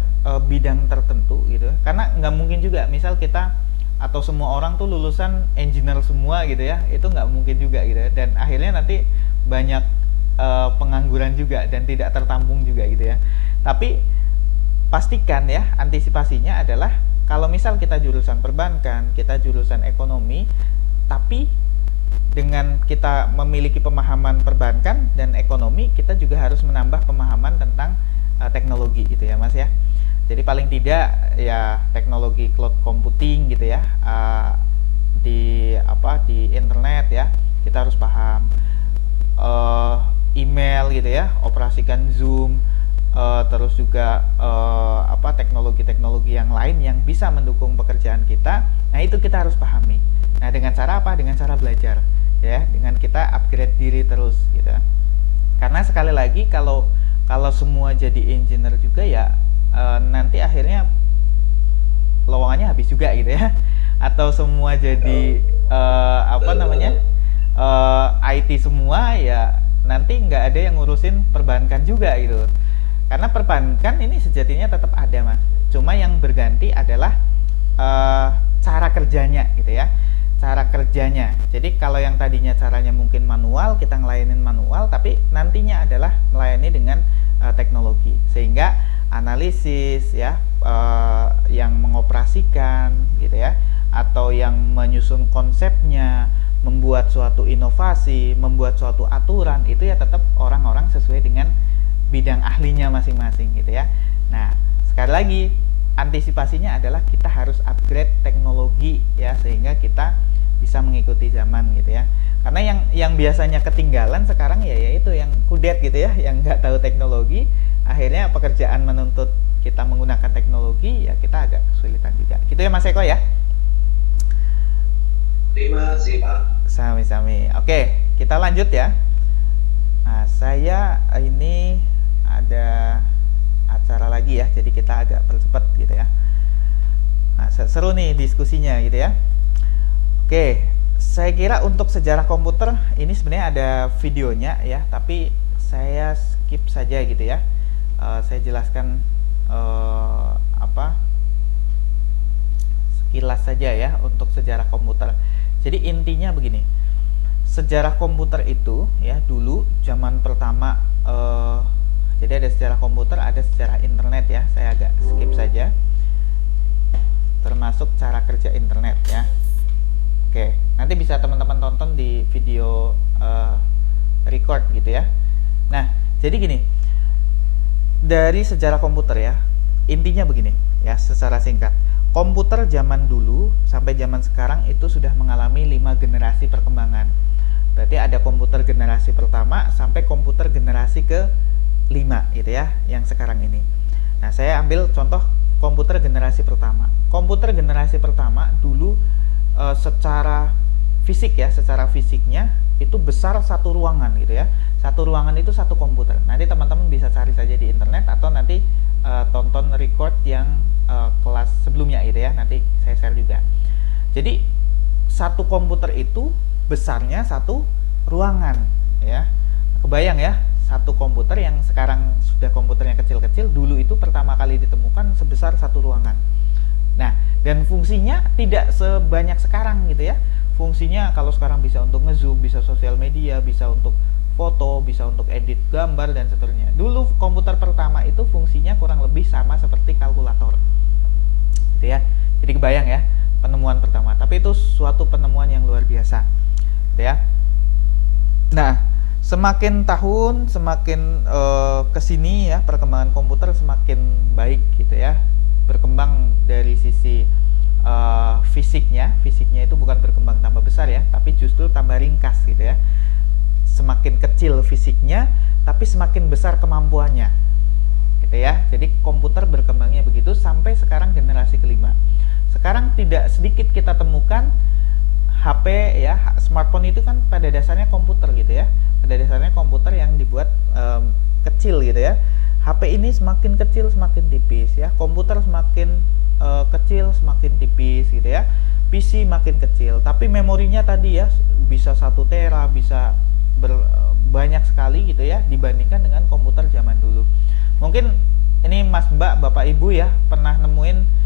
bidang tertentu gitu. Karena nggak mungkin juga misal kita atau semua orang tuh lulusan engineer semua gitu ya, itu nggak mungkin juga gitu ya. Dan akhirnya nanti banyak pengangguran juga dan tidak tertampung juga gitu ya. Tapi pastikan ya, antisipasinya adalah kalau misal kita jurusan perbankan, kita jurusan ekonomi, tapi dengan kita memiliki pemahaman perbankan dan ekonomi, kita juga harus menambah pemahaman tentang teknologi gitu ya Mas ya. Jadi paling tidak ya teknologi cloud computing gitu ya, di internet ya, kita harus paham. Email gitu ya, operasikan Zoom, terus juga teknologi-teknologi yang lain yang bisa mendukung pekerjaan kita. Nah, itu kita harus pahami. Nah, dengan cara apa? Dengan cara belajar ya, dengan kita upgrade diri terus gitu. Karena sekali lagi kalau semua jadi engineer juga ya nanti akhirnya lowongannya habis juga gitu ya. Atau semua jadi IT semua ya nanti nggak ada yang ngurusin perbankan juga gitu. Karena perbankan ini sejatinya tetap ada Mas, cuma yang berganti adalah cara kerjanya gitu ya, cara kerjanya. Jadi kalau yang tadinya caranya mungkin manual, kita ngelayanin manual, tapi nantinya adalah melayani dengan teknologi, sehingga analisis ya, yang mengoperasikan gitu ya, atau yang menyusun konsepnya, membuat suatu inovasi, membuat suatu aturan, itu ya tetap orang-orang sesuai dengan bidang ahlinya masing-masing gitu ya. Nah, sekali lagi antisipasinya adalah kita harus upgrade teknologi ya, sehingga kita bisa mengikuti zaman gitu ya. Karena yang biasanya ketinggalan sekarang ya yaitu yang kudet gitu ya, yang nggak tahu teknologi, akhirnya pekerjaan menuntut kita menggunakan teknologi, ya kita agak kesulitan juga. Gitu ya Mas Eko ya. Terima kasih Pak. Sami-sami. Oke, kita lanjut ya. Nah, saya ini ada acara lagi ya, jadi kita agak percepat gitu ya. Nah, seru nih diskusinya gitu ya. Oke, saya kira untuk sejarah komputer ini sebenarnya ada videonya ya, tapi saya skip saja gitu ya. Saya jelaskan sekilas saja ya untuk sejarah komputer. Jadi intinya begini, sejarah komputer itu ya dulu zaman pertama, jadi ada sejarah komputer, ada sejarah internet ya. Saya agak skip saja, termasuk cara kerja internet ya. Oke, nanti bisa teman-teman tonton di video record gitu ya. Nah, jadi gini, dari sejarah komputer ya, intinya begini ya, secara singkat. Komputer zaman dulu sampai zaman sekarang itu sudah mengalami 5 generasi perkembangan. Berarti ada komputer generasi pertama sampai komputer generasi ke-5 gitu ya, yang sekarang ini. Nah, saya ambil contoh komputer generasi pertama. Komputer generasi pertama dulu secara fisik ya, secara fisiknya itu besar satu ruangan gitu ya. Satu ruangan itu satu komputer. Nanti teman-teman bisa cari saja di internet atau nanti tonton record yang kelas sebelumnya gitu ya, nanti saya share juga. Jadi satu komputer itu besarnya satu ruangan ya. Kebayang ya, satu komputer yang sekarang sudah komputernya kecil-kecil, dulu itu pertama kali ditemukan sebesar satu ruangan. Nah, dan fungsinya tidak sebanyak sekarang gitu ya. Fungsinya kalau sekarang bisa untuk nge-zoom, bisa sosial media, bisa untuk foto, bisa untuk edit gambar dan seterusnya. Dulu komputer pertama itu fungsinya kurang lebih sama seperti kalkulator gitu ya. Jadi kebayang ya, penemuan pertama, tapi itu suatu penemuan yang luar biasa gitu ya. Nah, semakin tahun semakin kesini ya, perkembangan komputer semakin baik gitu ya, berkembang dari sisi fisiknya itu bukan berkembang tambah besar ya, tapi justru tambah ringkas gitu ya. Semakin kecil fisiknya tapi semakin besar kemampuannya gitu ya. Jadi komputer berkembangnya begitu sampai sekarang generasi ke-5. sekarang tidak sedikit kita temukan HP ya, smartphone itu kan pada dasarnya komputer gitu ya, pada dasarnya komputer yang dibuat kecil gitu ya. HP ini semakin kecil semakin tipis ya, komputer semakin kecil semakin tipis gitu ya, PC makin kecil, tapi memorinya tadi ya bisa 1 tera, bisa banyak sekali gitu ya dibandingkan dengan komputer zaman dulu. Mungkin ini Mas Mbak, Bapak Ibu ya pernah nemuin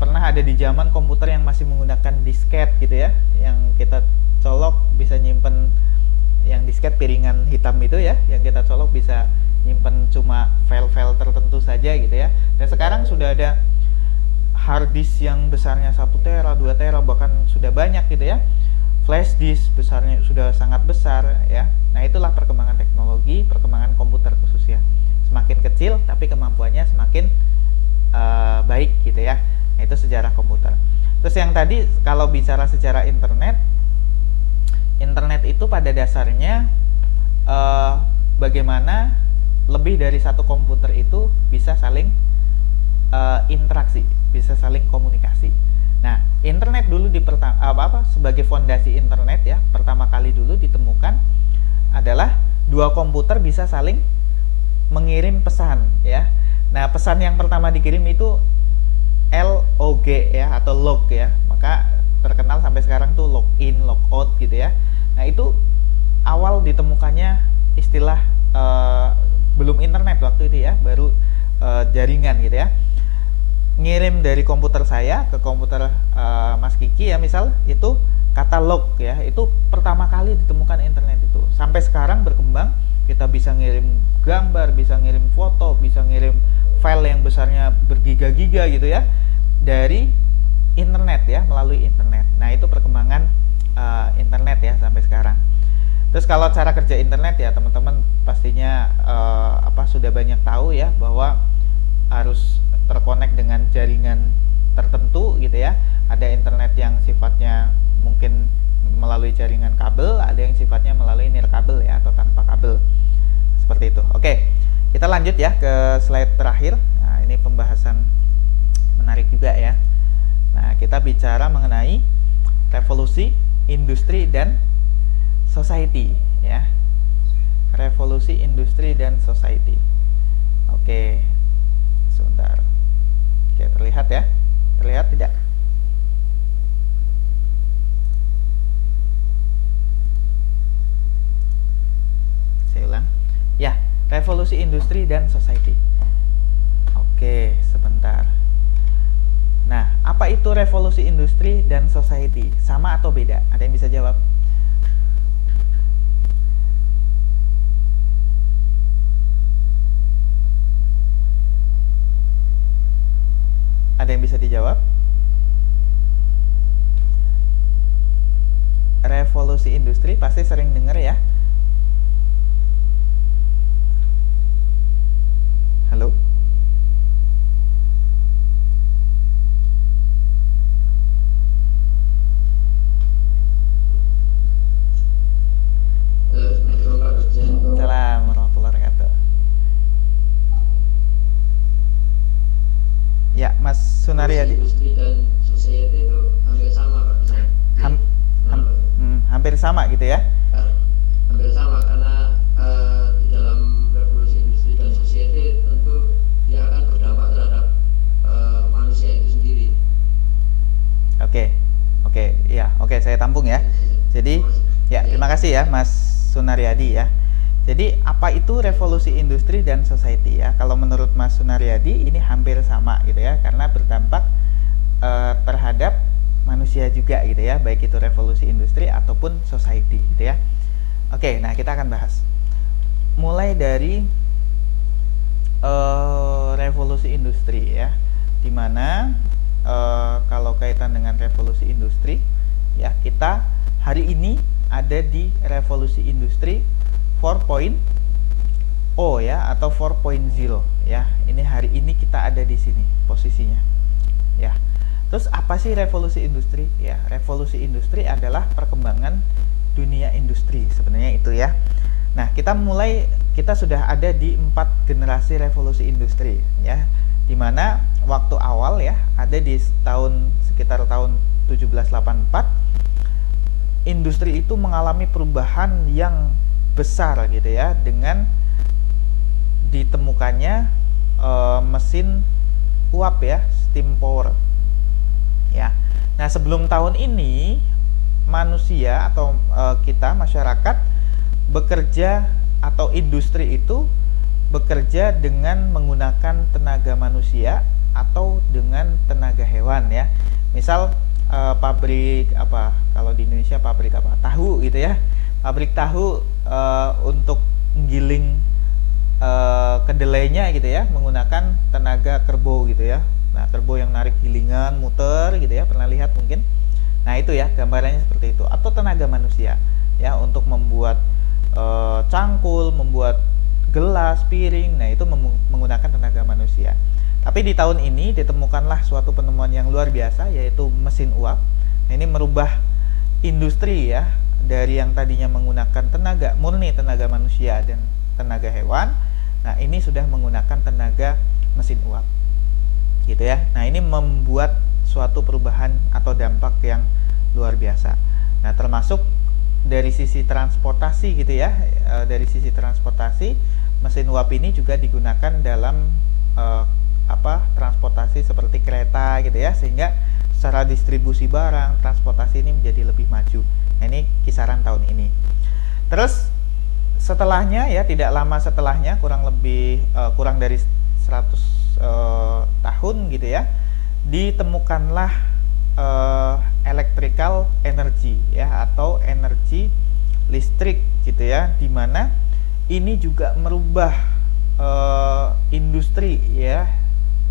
pernah ada di zaman komputer yang masih menggunakan disket gitu ya, yang kita colok bisa nyimpen, yang disket piringan hitam itu ya, yang kita colok bisa nyimpen cuma file-file tertentu saja gitu ya. Dan sekarang sudah ada hard disk yang besarnya 1 tera, 2 tera, bahkan sudah banyak gitu ya. Flash disk besarnya sudah sangat besar ya. Nah, itulah perkembangan teknologi, perkembangan komputer khususnya. Semakin kecil tapi kemampuannya semakin baik gitu ya. Nah, itu sejarah komputer. Terus yang tadi kalau bicara sejarah internet itu pada dasarnya bagaimana lebih dari satu komputer itu bisa saling interaksi, bisa saling komunikasi. Nah, internet dulu sebagai fondasi internet ya, pertama kali dulu ditemukan adalah 2 komputer bisa saling mengirim pesan ya. Nah, pesan yang pertama dikirim itu LOG ya, atau log ya, maka terkenal sampai sekarang tuh login, logout gitu ya. Nah, itu awal ditemukannya istilah belum internet waktu itu ya, baru jaringan gitu ya. Ngirim dari komputer saya ke komputer Mas Kiki ya misal, itu kata log ya, itu pertama kali ditemukan internet itu. Sampai sekarang berkembang, kita bisa ngirim gambar, bisa ngirim foto, bisa ngirim file yang besarnya bergiga-giga gitu ya, dari internet ya, melalui internet. Nah, itu perkembangan internet ya sampai sekarang. Terus kalau cara kerja internet ya teman-teman pastinya sudah banyak tahu ya, bahwa harus terkonek dengan jaringan tertentu gitu ya. Ada internet yang sifatnya mungkin melalui jaringan kabel, ada yang sifatnya melalui nirkabel ya, atau tanpa kabel. Seperti itu. Oke, kita lanjut ya ke slide terakhir. Nah, ini pembahasan menarik juga ya. Nah, kita bicara mengenai revolusi industri dan society ya. Revolusi industri dan society. Oke, sebentar. Oke, terlihat ya? Terlihat tidak? Saya ulang. Ya, revolusi industri dan society. Oke, sebentar. Nah, apa itu revolusi industri dan society? Sama atau beda? Ada yang bisa jawab? Ada yang bisa dijawab? Revolusi industri pasti sering dengar ya. Halo? Assalamualaikum warahmatullahi wabarakatuh. Ya, Mas Sunaryadi. Industri dan society itu hampir sama Pak. Hampir sama gitu ya? Hampir sama karena di dalam revolusi industri dan society tentu dia akan berdampak terhadap manusia itu sendiri. Oke, saya tampung ya. Jadi, ya terima kasih ya Mas Sunaryadi ya. Jadi apa itu revolusi industri dan society ya? Kalau menurut Mas Sunaryadi ini hampir sama gitu ya, karena berdampak terhadap manusia juga gitu ya, baik itu revolusi industri ataupun society gitu ya. Oke, nah kita akan bahas mulai dari revolusi industri ya, dimana kalau kaitan dengan revolusi industri ya, kita hari ini ada di revolusi industri 4.0 ya, atau 4.0 ya. Ini hari ini kita ada di sini posisinya ya. Terus apa sih revolusi industri ya? Revolusi industri adalah perkembangan dunia industri sebenarnya itu ya. Nah, kita sudah ada di 4 generasi revolusi industri ya, dimana waktu awal ya, ada di sekitar tahun 1784, industri itu mengalami perubahan yang besar gitu ya, dengan ditemukannya mesin uap ya, steam power ya. Nah, sebelum tahun ini manusia atau kita masyarakat bekerja, atau industri itu bekerja dengan menggunakan tenaga manusia atau dengan tenaga hewan ya. Misal pabrik apa, kalau di Indonesia pabrik apa, tahu gitu ya, pabrik tahu untuk menggiling kedelainya gitu ya, menggunakan tenaga kerbau gitu ya. Nah, kerbau yang narik gilingan muter gitu ya, pernah lihat mungkin. Nah, itu ya gambarannya seperti itu. Atau tenaga manusia ya, untuk membuat cangkul, membuat gelas, piring. Nah, itu menggunakan tenaga manusia. Tapi di tahun ini ditemukanlah suatu penemuan yang luar biasa, yaitu mesin uap. Nah, ini merubah industri ya, dari yang tadinya menggunakan murni tenaga manusia dan tenaga hewan. Nah, ini sudah menggunakan tenaga mesin uap gitu ya. Nah, ini membuat suatu perubahan atau dampak yang luar biasa. Nah, termasuk dari sisi transportasi gitu ya. Dari sisi transportasi, mesin uap ini juga digunakan dalam transportasi seperti kereta gitu ya, sehingga secara distribusi barang, transportasi ini menjadi lebih maju. Nah, ini kisaran tahun ini. Terus setelahnya ya, tidak lama setelahnya, kurang dari 100 tahun gitu ya, ditemukanlah electrical energy ya, atau energi listrik gitu ya, dimana ini juga merubah industri ya,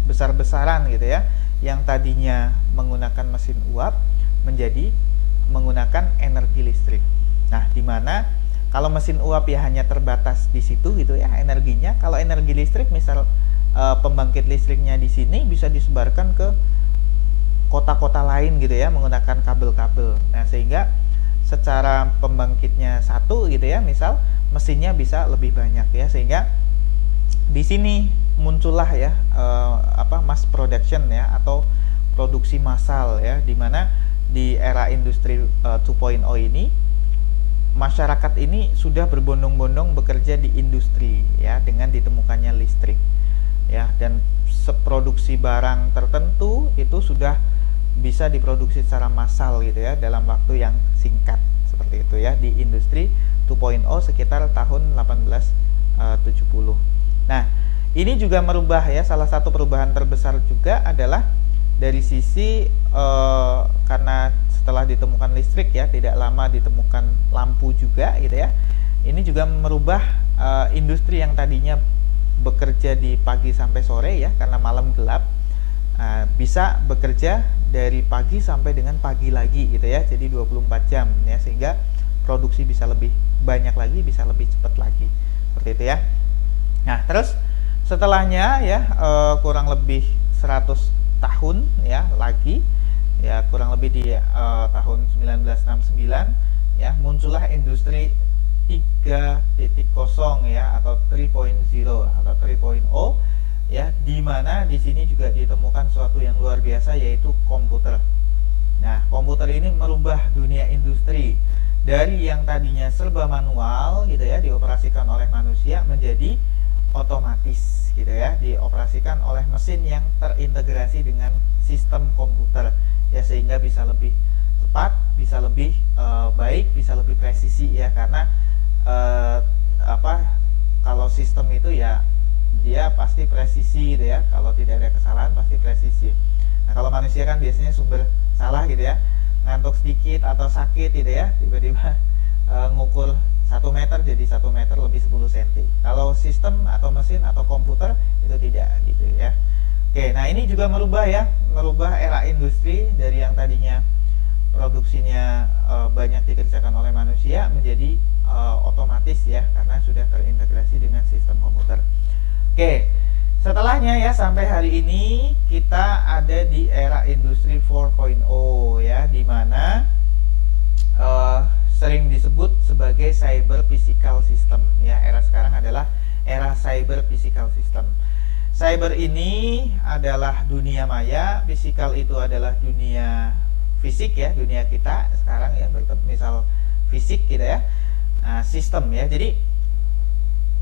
besar-besaran gitu ya, yang tadinya menggunakan mesin uap menjadi menggunakan energi listrik. Nah, dimana kalau mesin uap ya hanya terbatas di situ gitu ya energinya. Kalau energi listrik, misal pembangkit listriknya di sini, bisa disebarkan ke kota-kota lain gitu ya, menggunakan kabel-kabel. Nah, sehingga secara pembangkitnya satu gitu ya, misal mesinnya bisa lebih banyak ya, sehingga di sini muncullah ya mass production ya, atau produksi massal ya, dimana di era industri 2.0 ini masyarakat ini sudah berbondong-bondong bekerja di industri ya, dengan ditemukannya listrik ya, dan produksi barang tertentu itu sudah bisa diproduksi secara massal gitu ya, dalam waktu yang singkat seperti itu ya, di industri 2.0 sekitar tahun 1870. Nah, ini juga merubah ya, salah satu perubahan terbesar juga adalah dari sisi karena setelah ditemukan listrik ya, tidak lama ditemukan lampu juga gitu ya. Ini juga merubah industri yang tadinya bekerja di pagi sampai sore ya, karena malam gelap, bisa bekerja dari pagi sampai dengan pagi lagi gitu ya, jadi 24 jam ya, sehingga produksi bisa lebih banyak lagi, bisa lebih cepat lagi seperti itu ya. Nah, terus setelahnya ya, kurang lebih 100 tahun ya lagi ya, kurang lebih di tahun 1969 ya, muncullah industri 3.0 ya, atau 3.0 atau 3.0 ya, di mana di sini juga ditemukan suatu yang luar biasa, yaitu komputer. Nah, komputer ini merubah dunia industri dari yang tadinya serba manual gitu ya, dioperasikan oleh manusia, menjadi otomatis gitu ya, dioperasikan oleh mesin yang terintegrasi dengan sistem komputer ya, sehingga bisa lebih cepat, bisa lebih baik, bisa lebih presisi ya, karena kalau sistem itu ya dia pasti presisi gitu ya, kalau tidak ada kesalahan pasti presisi. Nah, kalau manusia kan biasanya sumber salah gitu ya, ngantuk sedikit atau sakit gitu ya, tiba-tiba ngukur 1 meter jadi 1 meter lebih 10 cm. Kalau sistem atau mesin atau komputer itu tidak gitu ya. Oke, nah ini juga merubah ya, merubah era industri dari yang tadinya produksinya banyak dikerjakan oleh manusia menjadi otomatis ya, karena sudah terintegrasi dengan sistem komputer. Oke, setelahnya ya, sampai hari ini kita ada di era industri 4.0 ya, di mana sering disebut sebagai cyber physical system ya. Era sekarang adalah era cyber physical system. cyber ini adalah dunia maya, physical itu adalah dunia fisik ya, dunia kita sekarang ya, misal fisik gitu ya. Nah, sistem ya. Jadi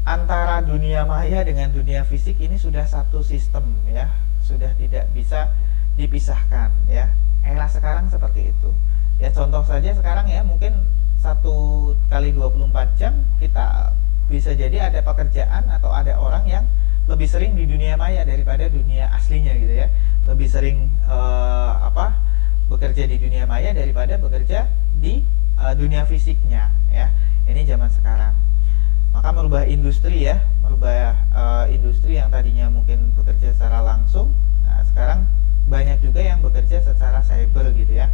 antara dunia maya dengan dunia fisik ini sudah satu sistem ya, sudah tidak bisa dipisahkan ya. Era sekarang seperti itu. Ya contoh saja sekarang ya, mungkin 1 kali 24 jam kita bisa jadi ada pekerjaan atau ada orang yang lebih sering di dunia maya daripada dunia aslinya gitu ya. Lebih sering bekerja di dunia maya daripada bekerja di dunia fisiknya ya. Ini zaman sekarang. Maka merubah industri ya, merubah industri yang tadinya mungkin bekerja secara langsung. Nah, sekarang banyak juga yang bekerja secara cyber gitu ya.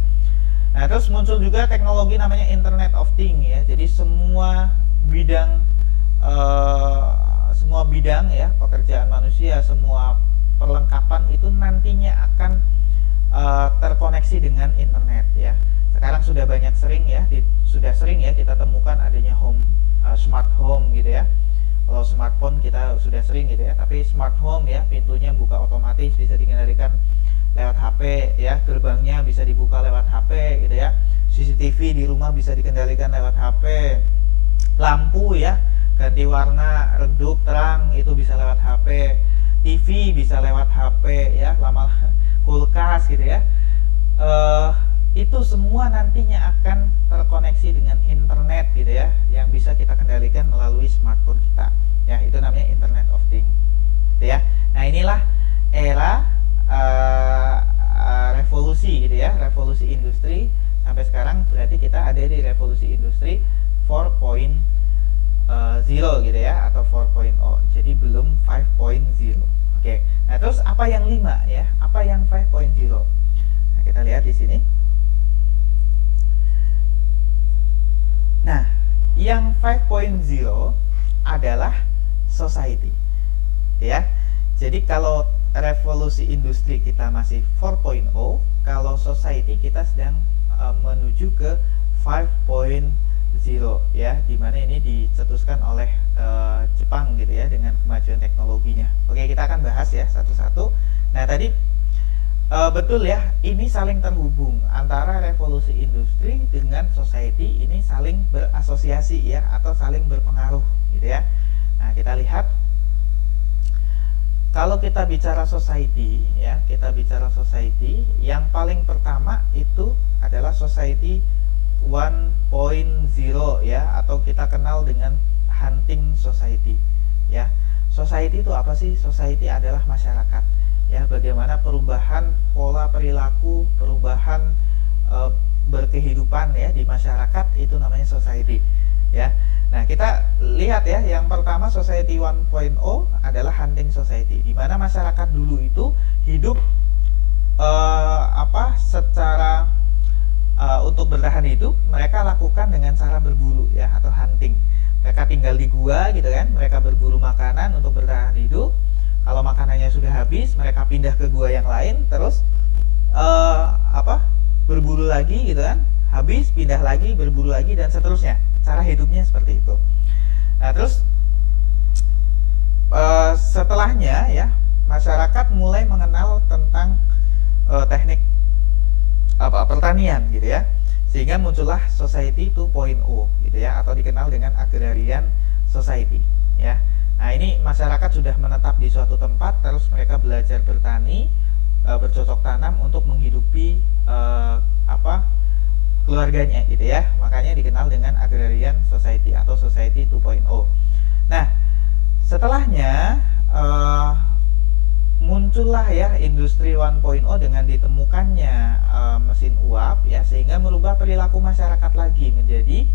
Nah, terus muncul juga teknologi namanya Internet of Things ya. Jadi semua bidang ya, pekerjaan manusia, semua perlengkapan itu nantinya akan terkoneksi dengan internet ya. Sekarang sudah sering ya kita temukan adanya smart home gitu ya. Kalau smartphone kita sudah sering gitu ya, tapi smart home ya, pintunya buka otomatis, bisa dikendalikan lewat HP ya, gerbangnya bisa dibuka lewat HP gitu ya. CCTV di rumah bisa dikendalikan lewat HP. Lampu ya, ganti warna, redup, terang itu bisa lewat HP. TV bisa lewat HP ya, kulkas gitu ya. Itu semua nantinya akan terkoneksi dengan internet gitu ya, yang bisa kita kendalikan melalui smartphone kita ya. Itu namanya Internet of Things gitu ya. Nah, inilah era revolusi gitu ya, revolusi industri. Sampai sekarang berarti kita ada di revolusi industri 4.0 gitu ya, atau 4.0. Jadi belum 5.0. Oke. Nah, terus apa yang 5 ya? Apa yang 5.0? Nah, kita lihat di sini. Nah, yang 5.0 adalah society. Ya. Jadi kalau revolusi industri kita masih 4.0, kalau society kita sedang menuju ke 5.0 ya, dimana ini dicetuskan oleh Jepang gitu ya, dengan kemajuan teknologinya. Oke, kita akan bahas ya satu-satu. Nah, tadi betul ya, ini saling terhubung antara revolusi industri dengan society, ini saling berasosiasi ya, atau saling berpengaruh gitu ya. Nah, kita lihat kalau kita bicara society ya, yang paling pertama itu adalah society 1.0 ya, atau kita kenal dengan hunting society ya. Society itu apa sih? Society adalah masyarakat ya, bagaimana perubahan pola perilaku, perubahan berkehidupan ya di masyarakat, itu namanya society ya. Nah, kita lihat ya, yang pertama society 1.0 adalah hunting society, di mana masyarakat dulu itu hidup secara untuk bertahan hidup, mereka lakukan dengan cara berburu ya, atau hunting. Mereka tinggal di gua gitu kan, mereka berburu makanan untuk bertahan hidup. Kalau makanannya sudah habis, mereka pindah ke gua yang lain, terus berburu lagi gitu kan, habis pindah lagi, berburu lagi, dan seterusnya. Cara hidupnya seperti itu. Nah, terus setelahnya ya, masyarakat mulai mengenal tentang teknik pertanian gitu ya, sehingga muncullah society 2.0 gitu ya, atau dikenal dengan agrarian society ya. Nah, ini masyarakat sudah menetap di suatu tempat, terus mereka belajar bertani, bercocok tanam untuk menghidupi keluarganya gitu ya. Makanya dikenal dengan agrarian society atau society 2.0. Nah, setelahnya muncullah ya industri 1.0 dengan ditemukannya mesin uap ya, sehingga merubah perilaku masyarakat lagi menjadi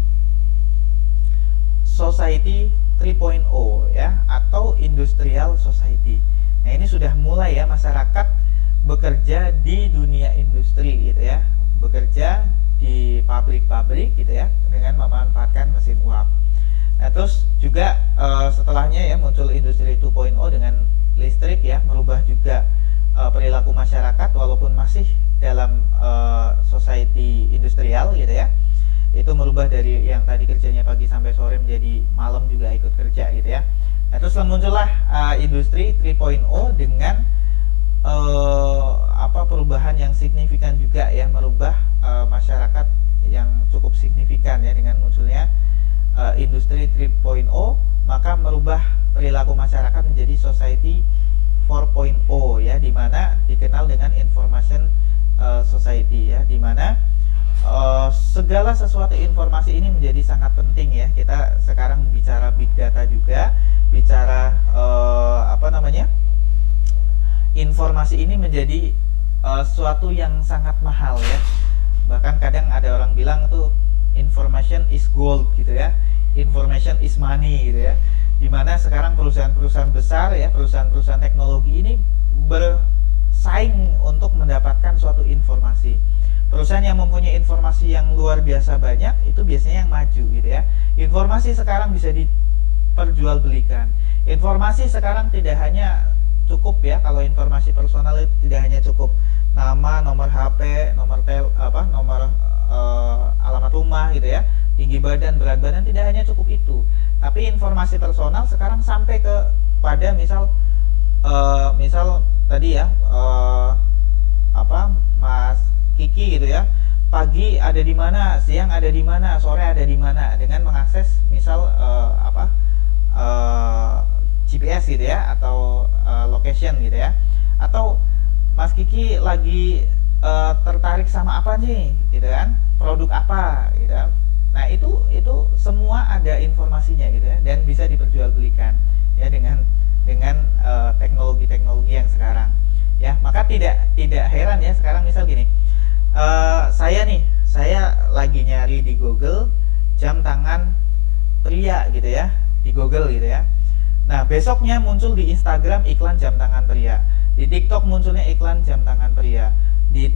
society 3.0 ya, atau industrial society. Nah, ini sudah mulai ya, masyarakat bekerja di dunia industri gitu ya, bekerja di pabrik-pabrik gitu ya, dengan memanfaatkan mesin uap. Nah, terus juga setelahnya ya muncul industri 2.0 dengan listrik ya, merubah juga perilaku masyarakat, walaupun masih dalam society industrial gitu ya. Itu merubah dari yang tadi kerjanya pagi sampai sore menjadi malam juga ikut kerja gitu ya. Nah, terus muncullah industri 3.0 dengan perubahan yang signifikan juga ya, merubah masyarakat yang cukup signifikan ya, dengan munculnya industri 3.0, maka merubah perilaku masyarakat menjadi society 4.0 ya, dimana dikenal dengan information society ya, dimana segala sesuatu informasi ini menjadi sangat penting ya. Kita sekarang bicara big data juga, bicara informasi ini menjadi suatu yang sangat mahal ya. Bahkan kadang ada orang bilang tuh information is gold gitu ya, information is money gitu ya, dimana sekarang perusahaan-perusahaan besar ya, perusahaan-perusahaan teknologi ini bersaing untuk mendapatkan suatu informasi. Perusahaan yang mempunyai informasi yang luar biasa banyak itu biasanya yang maju gitu ya. Informasi sekarang bisa diperjualbelikan. Informasi sekarang tidak hanya cukup ya, kalau informasi personal itu tidak hanya cukup nama, nomor HP, nomor alamat rumah gitu ya, tinggi badan, berat badan, tidak hanya cukup itu. Tapi informasi personal sekarang sampai pada misal tadi ya, Mas Kiki gitu ya, pagi ada di mana, siang ada di mana, sore ada di mana, dengan mengakses misal GPS gitu ya, atau location gitu ya, atau Mas Kiki lagi tertarik sama apa nih gitu kan, produk apa gitu kan. Nah itu semua ada informasinya gitu ya, dan bisa diperjualbelikan ya dengan teknologi-teknologi yang sekarang ya. Maka tidak heran ya sekarang misal gini, saya lagi nyari di Google jam tangan pria gitu ya, di Google gitu ya. Nah besoknya muncul di Instagram iklan jam tangan pria, di TikTok munculnya iklan jam tangan pria, di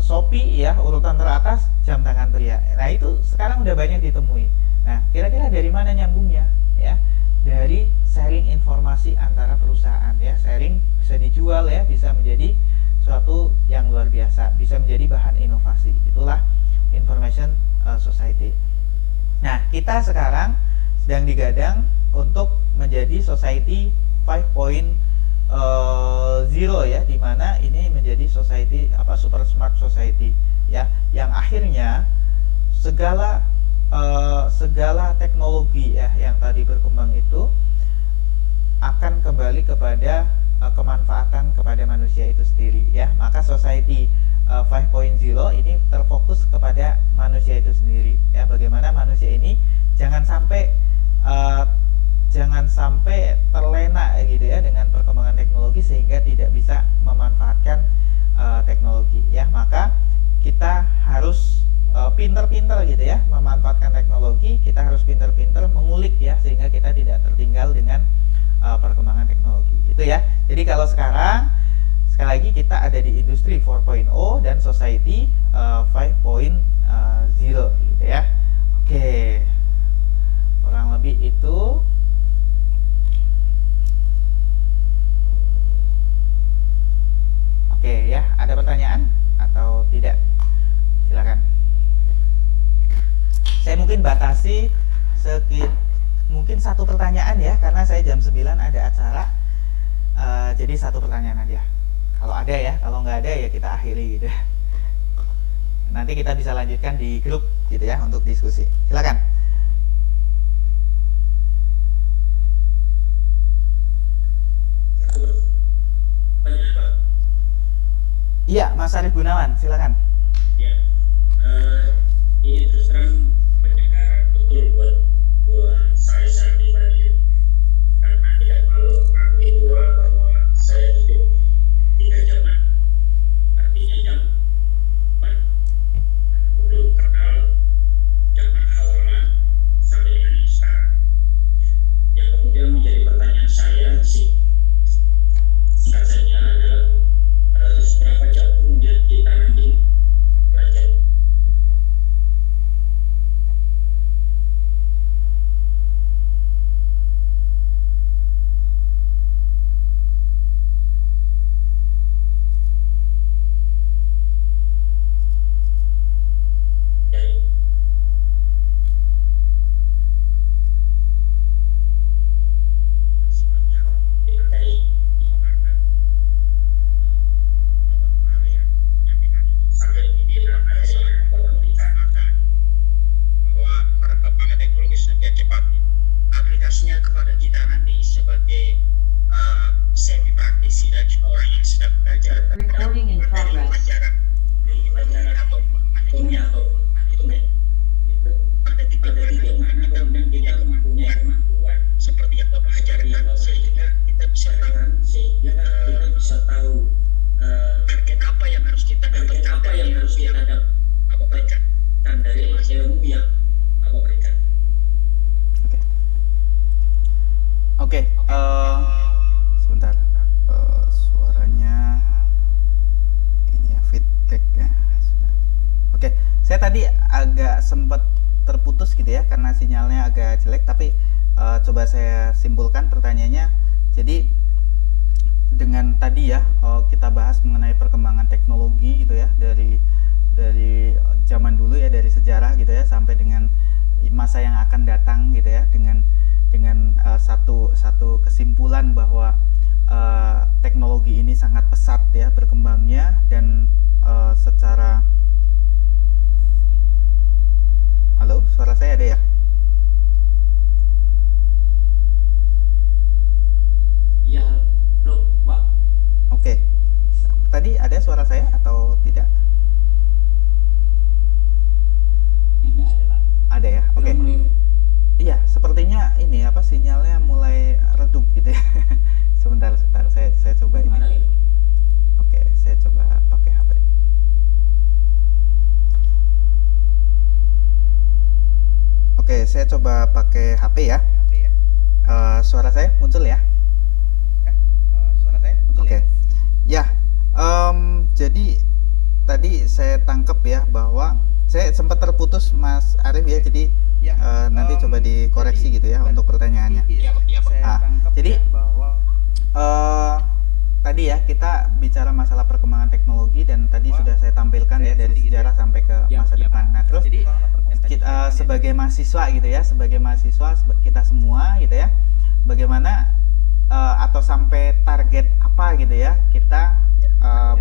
Shopee ya, urutan teratas jam tangan pria. Nah itu sekarang udah banyak ditemui. Nah kira-kira dari mana nyambungnya ya? Dari sharing informasi antara perusahaan ya, sharing bisa dijual ya, bisa menjadi suatu yang luar biasa, bisa menjadi bahan inovasi. Itulah information society. Nah kita sekarang sedang digadang untuk menjadi society 5.0 ya, dimana ini menjadi society super smart society ya, yang akhirnya segala teknologi ya yang tadi berkembang itu akan kembali kepada kemanfaatan kepada manusia itu sendiri ya. Maka society 5.0 ini terfokus kepada manusia itu sendiri ya, bagaimana manusia ini jangan sampai terlena gitu ya dengan perkembangan teknologi sehingga tidak bisa memanfaatkan teknologi ya. Maka kita harus pinter-pinter gitu ya memanfaatkan teknologi, kita harus pinter-pinter mengulik ya, sehingga kita tidak tertinggal dengan perkembangan teknologi itu ya. Jadi kalau sekarang sekali lagi kita ada di industri 4.0 dan society 5.0 gitu ya. Oke, kurang lebih itu. Oke ya, ada pertanyaan atau tidak? Silakan. Saya mungkin batasi mungkin satu pertanyaan ya, karena saya jam 9 ada acara. Jadi satu pertanyaan aja. Kalau ada ya, kalau nggak ada ya kita akhiri gitu. Nanti kita bisa lanjutkan di grup gitu ya untuk diskusi. Silakan. Iya, Mas Arif Gunawan, silakan. Ya, ini terus terang penyegaran betul buat saya pribadi, karena tidak perlu mengakui bahwa saya hidup tiga zaman, artinya zaman belum kenal, zaman awalan sampai dengan yang sekarang. Yang kemudian menjadi pertanyaan saya sih, singkat saja adalah seberapa jauh kemudian kita nanti belajar sedang belajar Recording in progress. pelajaran atau anatomia atau anatomi itu ada tiga makna kemudian kita mempunyai kemampuan seperti yang Bapak ajarkan sehingga kita bisa tahu target apa yang harus kita dapatkan dari ilmu yang Bapak berikan. Oke, sebentar. Suaranya ini ya, feedback ya. Oke, saya tadi agak sempat terputus gitu ya karena sinyalnya agak jelek, tapi coba saya simpulkan pertanyaannya. Jadi dengan tadi ya kita bahas mengenai perkembangan teknologi gitu ya, dari zaman dulu ya, dari sejarah gitu ya sampai dengan masa yang akan datang gitu ya, dengan satu kesimpulan bahwa teknologi ini sangat pesat ya berkembangnya, dan secara halo, suara saya ada ya? Ya, loh, Pak. Oke. Tadi ada suara saya atau tidak? Tidak ada, Pak. Ada ya? Oke. Iya, sepertinya ini apa, sinyalnya mulai redup gitu ya. Sebentar, saya coba ini. Oke, saya coba pakai HP. Oke, saya coba pakai HP ya. Suara saya muncul ya? Oke. Ya, jadi tadi saya tangkap ya bahwa saya sempat terputus Mas Arif ya, jadi nanti coba dikoreksi gitu ya untuk pertanyaannya. Jadi tadi ya kita bicara masalah perkembangan teknologi, dan tadi sudah saya tampilkan ya dari sejarah sampai ke masa depan. Nah, terus kita sebagai mahasiswa gitu ya, kita semua gitu ya, bagaimana atau sampai target apa gitu ya kita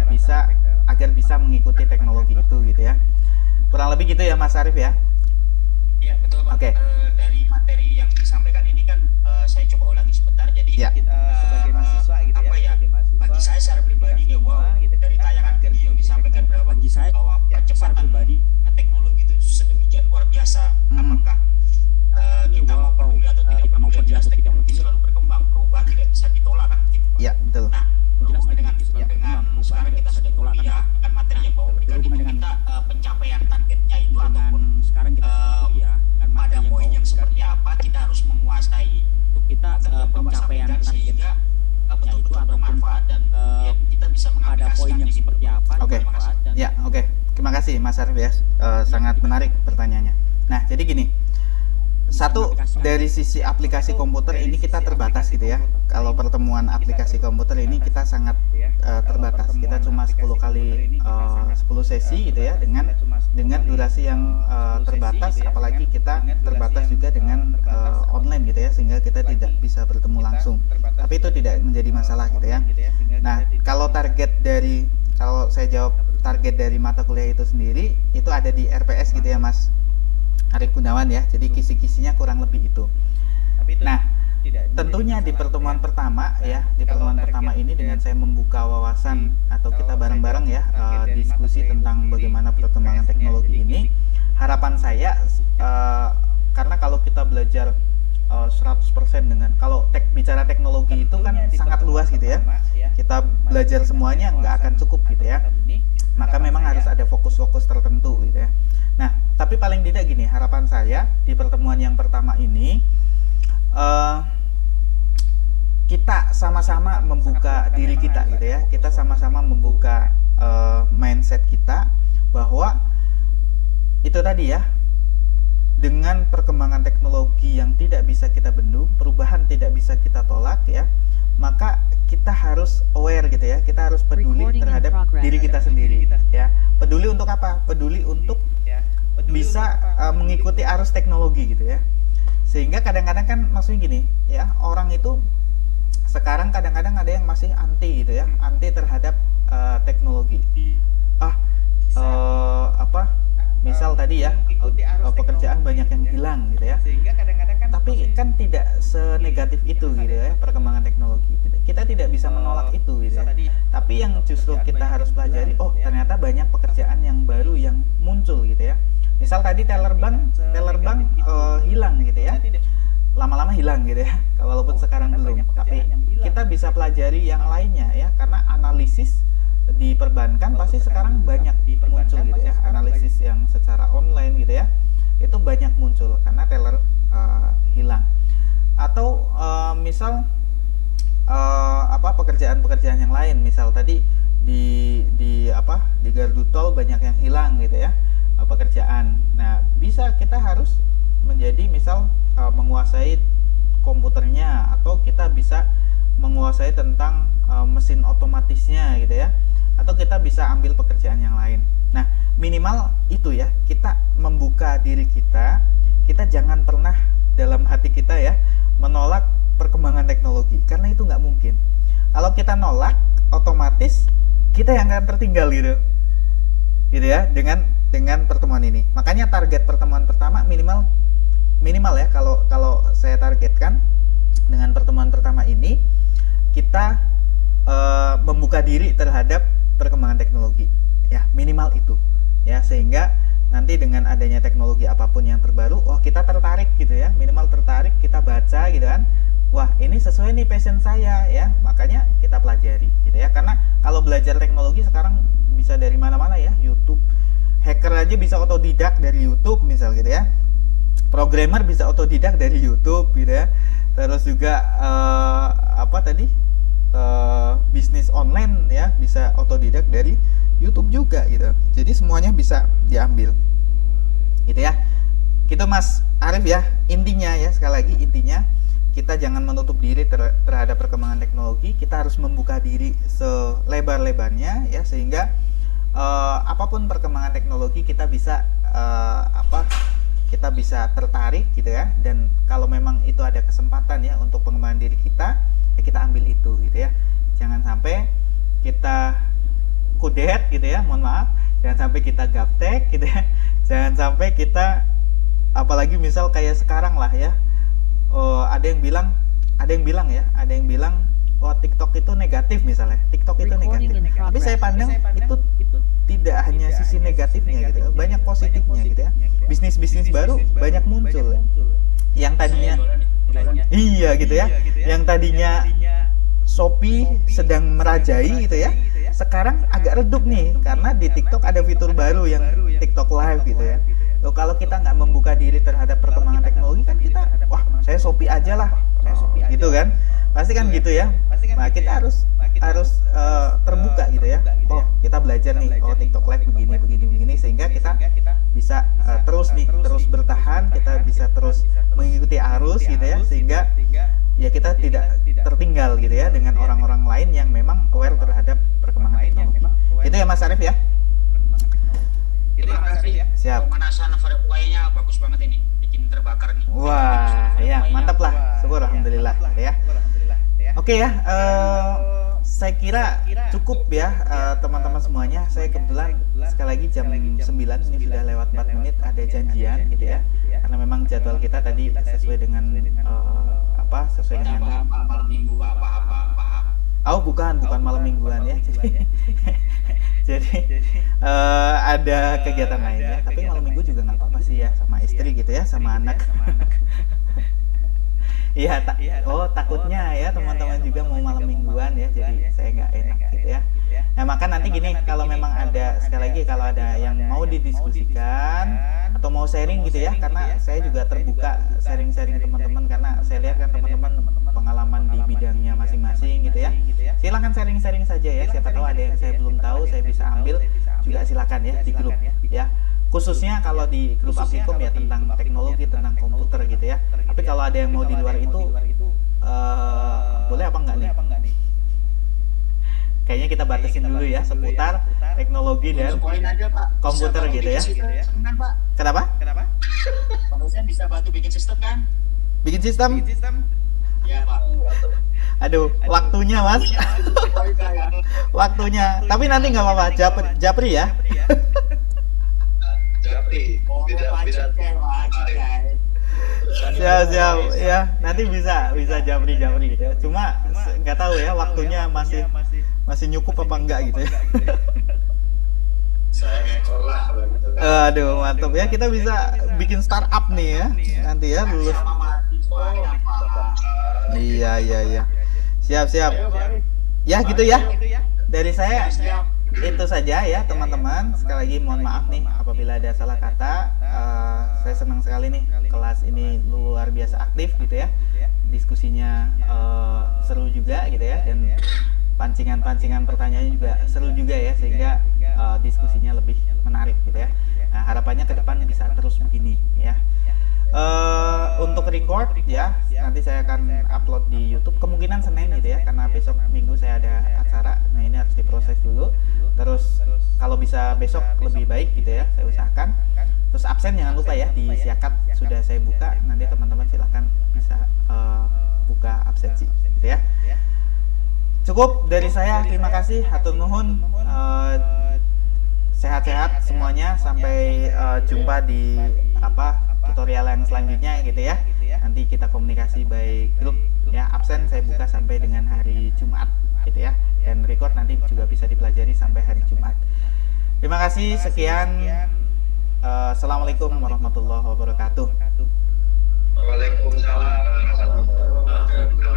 bisa agar bisa mengikuti teknologi itu gitu ya. Kurang lebih gitu ya Mas Arif ya. Ya, betul Pak. Oke. Dari materi yang disampaikan ini kan saya coba ulangi sebentar. Jadi Ya. Sebagai mahasiswa gitu ya, apa ya? sebagai mahasiswa, Bagi saya secara pribadi ini dari tayangan video yang disampaikan bahwa percepatan teknologi itu sedemikian luar biasa. Apakah kita mau peduli atau tidak peduli, jelas teknologi selalu berkembang, perubahan tidak bisa ditolak kan gitu. Ya, betul. Nah, dengan sekarang kita sudah kuliah dengan materi yang Bapak berikan itu, kita pencapaian targetnya itu ataupun pada poin yang seperti apa kita harus menguasai pencapaian sehingga betul-betul bermanfaat dan kita bisa mengaplikasikannya seperti apa. Oke. Ya, oke. Terima kasih Mas Arif ya. Sangat menarik pertanyaannya. Nah, jadi gini. Satu, dari sisi aplikasi komputer ini kita terbatas gitu ya. Kalau pertemuan aplikasi komputer ini kita sangat terbatas. Kita cuma 10 kali 10 sesi gitu ya, dengan durasi yang terbatas, apalagi kita terbatas juga dengan online gitu ya, sehingga kita tidak bisa bertemu langsung. Tapi itu tidak menjadi masalah gitu ya. Nah, kalau saya jawab target dari mata kuliah itu sendiri itu ada di RPS gitu ya Mas Arif Gunawan ya, jadi kisi-kisinya kurang lebih itu. Nah, tentunya di pertemuan pertama ya, di pertemuan pertama ini dengan saya membuka wawasan atau kita bareng-bareng ya diskusi tentang bagaimana perkembangan teknologi ini, harapan saya karena kalau kita belajar 100% dengan bicara teknologi itu kan sangat luas gitu ya, kita belajar semuanya nggak akan cukup gitu ya, maka memang harus ada fokus-fokus tertentu gitu ya. Nah, tapi paling tidak gini, harapan saya di pertemuan yang pertama ini kita sama-sama membuka diri kita gitu ya, kita sama-sama membuka mindset kita bahwa itu tadi ya, dengan perkembangan teknologi yang tidak bisa kita bendung, perubahan tidak bisa kita tolak ya, maka kita harus aware gitu ya, kita harus peduli terhadap diri kita sendiri ya. Peduli untuk apa? Peduli untuk bisa mengikuti arus teknologi gitu ya. Sehingga kadang-kadang kan maksudnya gini ya, orang itu sekarang kadang-kadang ada yang masih anti gitu ya, anti terhadap teknologi. Misal tadi ya, pekerjaan banyak yang hilang gitu ya. Tapi kan tidak senegatif itu gitu ya perkembangan teknologi. kita tidak bisa menolak itu gitu ya. Tapi yang justru kita harus pelajari, oh ternyata banyak pekerjaan yang baru yang muncul gitu ya. Misal tadi teller bank hilang gitu ya, lama-lama hilang gitu ya, walaupun sekarang belum. Tapi kita bisa pelajari yang lainnya ya, karena analisis di perbankan pasti sekarang banyak muncul gitu ya, analisis yang secara online gitu ya, itu banyak muncul karena teller hilang. Atau misal pekerjaan-pekerjaan yang lain, misal tadi di gardu tol banyak yang hilang gitu ya, pekerjaan. Nah, bisa kita harus menjadi misal menguasai komputernya, atau kita bisa menguasai tentang mesin otomatisnya gitu ya, atau kita bisa ambil pekerjaan yang lain. Nah, minimal itu ya, kita membuka diri kita jangan pernah dalam hati kita ya menolak perkembangan teknologi, karena itu nggak mungkin. Kalau kita nolak, otomatis kita yang akan tertinggal gitu ya, dengan pertemuan ini. Makanya target pertemuan pertama minimal ya, kalau saya targetkan dengan pertemuan pertama ini kita membuka diri terhadap perkembangan teknologi ya, minimal itu ya, sehingga nanti dengan adanya teknologi apapun yang terbaru, wah kita tertarik gitu ya, minimal tertarik, kita baca gitu kan, wah ini sesuai nih passion saya ya, makanya kita pelajari gitu ya. Karena kalau belajar teknologi sekarang bisa dari mana-mana ya, YouTube, hacker aja bisa otodidak dari YouTube misal gitu ya, programmer bisa otodidak dari YouTube gitu ya, terus juga bisnis online ya bisa otodidak dari YouTube juga gitu. Jadi semuanya bisa diambil gitu ya. Gitu Mas Arif ya, intinya ya, sekali lagi intinya kita jangan menutup diri terhadap perkembangan teknologi, kita harus membuka diri selebar-lebarnya ya, sehingga apapun perkembangan teknologi kita bisa kita bisa tertarik gitu ya. Dan kalau memang itu ada kesempatan ya untuk pengembangan diri kita, ya kita ambil itu gitu ya. Jangan sampai kita kudet gitu ya, mohon maaf, jangan sampai kita gaptek gitu ya, jangan sampai kita, apalagi misal kayak sekarang lah ya, ada yang bilang oh TikTok itu negatif misalnya, TikTok itu negatif. Tapi saya pandang itu tidak hanya sisi negatifnya gitu, banyak positifnya gitu ya. Bisnis-bisnis baru banyak muncul yang tadinya iya gitu ya, yang tadinya Shopee sedang merajai gitu ya, sekarang agak redup nih karena di TikTok ada fitur baru yang TikTok Live gitu ya. Loh, kalau kita nggak membuka diri terhadap perkembangan teknologi kan kita, wah saya Shopee aja lah, gitu kan, pasti kan gitu ya. Nah kita harus terbuka gitu ya. Oh kita belajar nih, oh TikTok Live begini sehingga kita bisa terus bertahan, kita bisa terus mengikuti arus gitu ya, sehingga ya kita tidak tertinggal gitu ya dengan orang-orang lain yang memang aware terhadap perkembangan teknologi. Itu ya Mas Arif ya. Terima kasih. Siap. Pemanasan firewire-nya bagus banget ini, bikin terbakar nih. Wah, ya mantap lah. Syukur alhamdulillah ya. Oke ya, saya kira cukup ya teman-teman semuanya. Saya kebetulan sekali lagi jam 9 ini sudah lewat 4 menit, ada janjian gitu ya. Karena memang jadwal kita tadi sesuai dengan sesuai dengan malam minggu apa. Oh bukan malam mingguan ya. Jadi ada kegiatan lain ya. Tapi malam minggu juga nggak apa-apa sih ya, sama istri gitu ya, sama anak. Iya, takutnya ya teman-teman juga mau malam mingguan ya, jadi saya nggak enak gitu ya. Nah maka nanti gini, kalau memang ada, sekali lagi kalau ada yang mau didiskusikan atau mau sharing gitu ya, karena saya juga terbuka sharing-sharing teman-teman, karena saya lihat kan teman-teman pengalaman di bidangnya masing-masing gitu ya. Silakan sharing-sharing saja ya, siapa tahu ada yang saya belum tahu, saya bisa ambil juga, silakan ya di grup ya. Khususnya kalau di grup Apsikom ya tentang teknologi, tentang komputer gitu ya. Tapi kalau ada yang mau di luar itu boleh apa enggak nih? Kayaknya kita batasin dulu ya seputar teknologi dan komputer gitu ya. Kenapa? Pak dosen bisa bantu bikin sistem kan? Bikin sistem? Iya Pak. Aduh, waktunya Mas. Waktunya. Tapi nanti nggak apa-apa, Japri ya. Japri, beda Siap ya, nanti bisa japri gitu ya. Cuma nggak tahu ya waktunya masih nyukup apa enggak gitu ya. Saya ngekor lah kalau gitu kan. Aduh, mantap ya, kita bisa bikin startup nih ya nanti ya lulus. Iya. Siap. Ya gitu ya. Dari saya itu saja ya teman-teman. Sekali lagi mohon maaf nih apabila ada salah kata. Saya senang sekali nih kelas ini luar biasa aktif gitu ya. Diskusinya seru juga gitu ya, dan pancingan pertanyaannya juga seru juga ya, sehingga diskusinya lebih menarik gitu ya. Nah, harapannya ke depan bisa terus begini ya. Untuk record ya, nanti saya akan upload di YouTube kemungkinan Senin gitu ya, karena besok Minggu saya ada acara. Nah, ini harus diproses dulu. Terus kalau bisa besok lebih baik gitu ya, saya usahakan. Terus absen jangan lupa ya, di Siakat sudah saya buka, nanti teman-teman silahkan bisa buka absensi gitu ya. Cukup dari saya, terima kasih, hatur nuhun, sehat-sehat semuanya, sampai jumpa di tutorial yang selanjutnya gitu ya. Nanti kita komunikasi by grup ya. Absen saya buka sampai dengan hari Jumat gitu ya, dan record nanti juga bisa dipelajari sampai hari Jumat. Terima kasih, sekian. Assalamualaikum warahmatullahi wabarakatuh. Waalaikumsalam warahmatullahi wabarakatuh.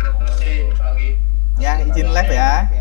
Ya, izin live ya.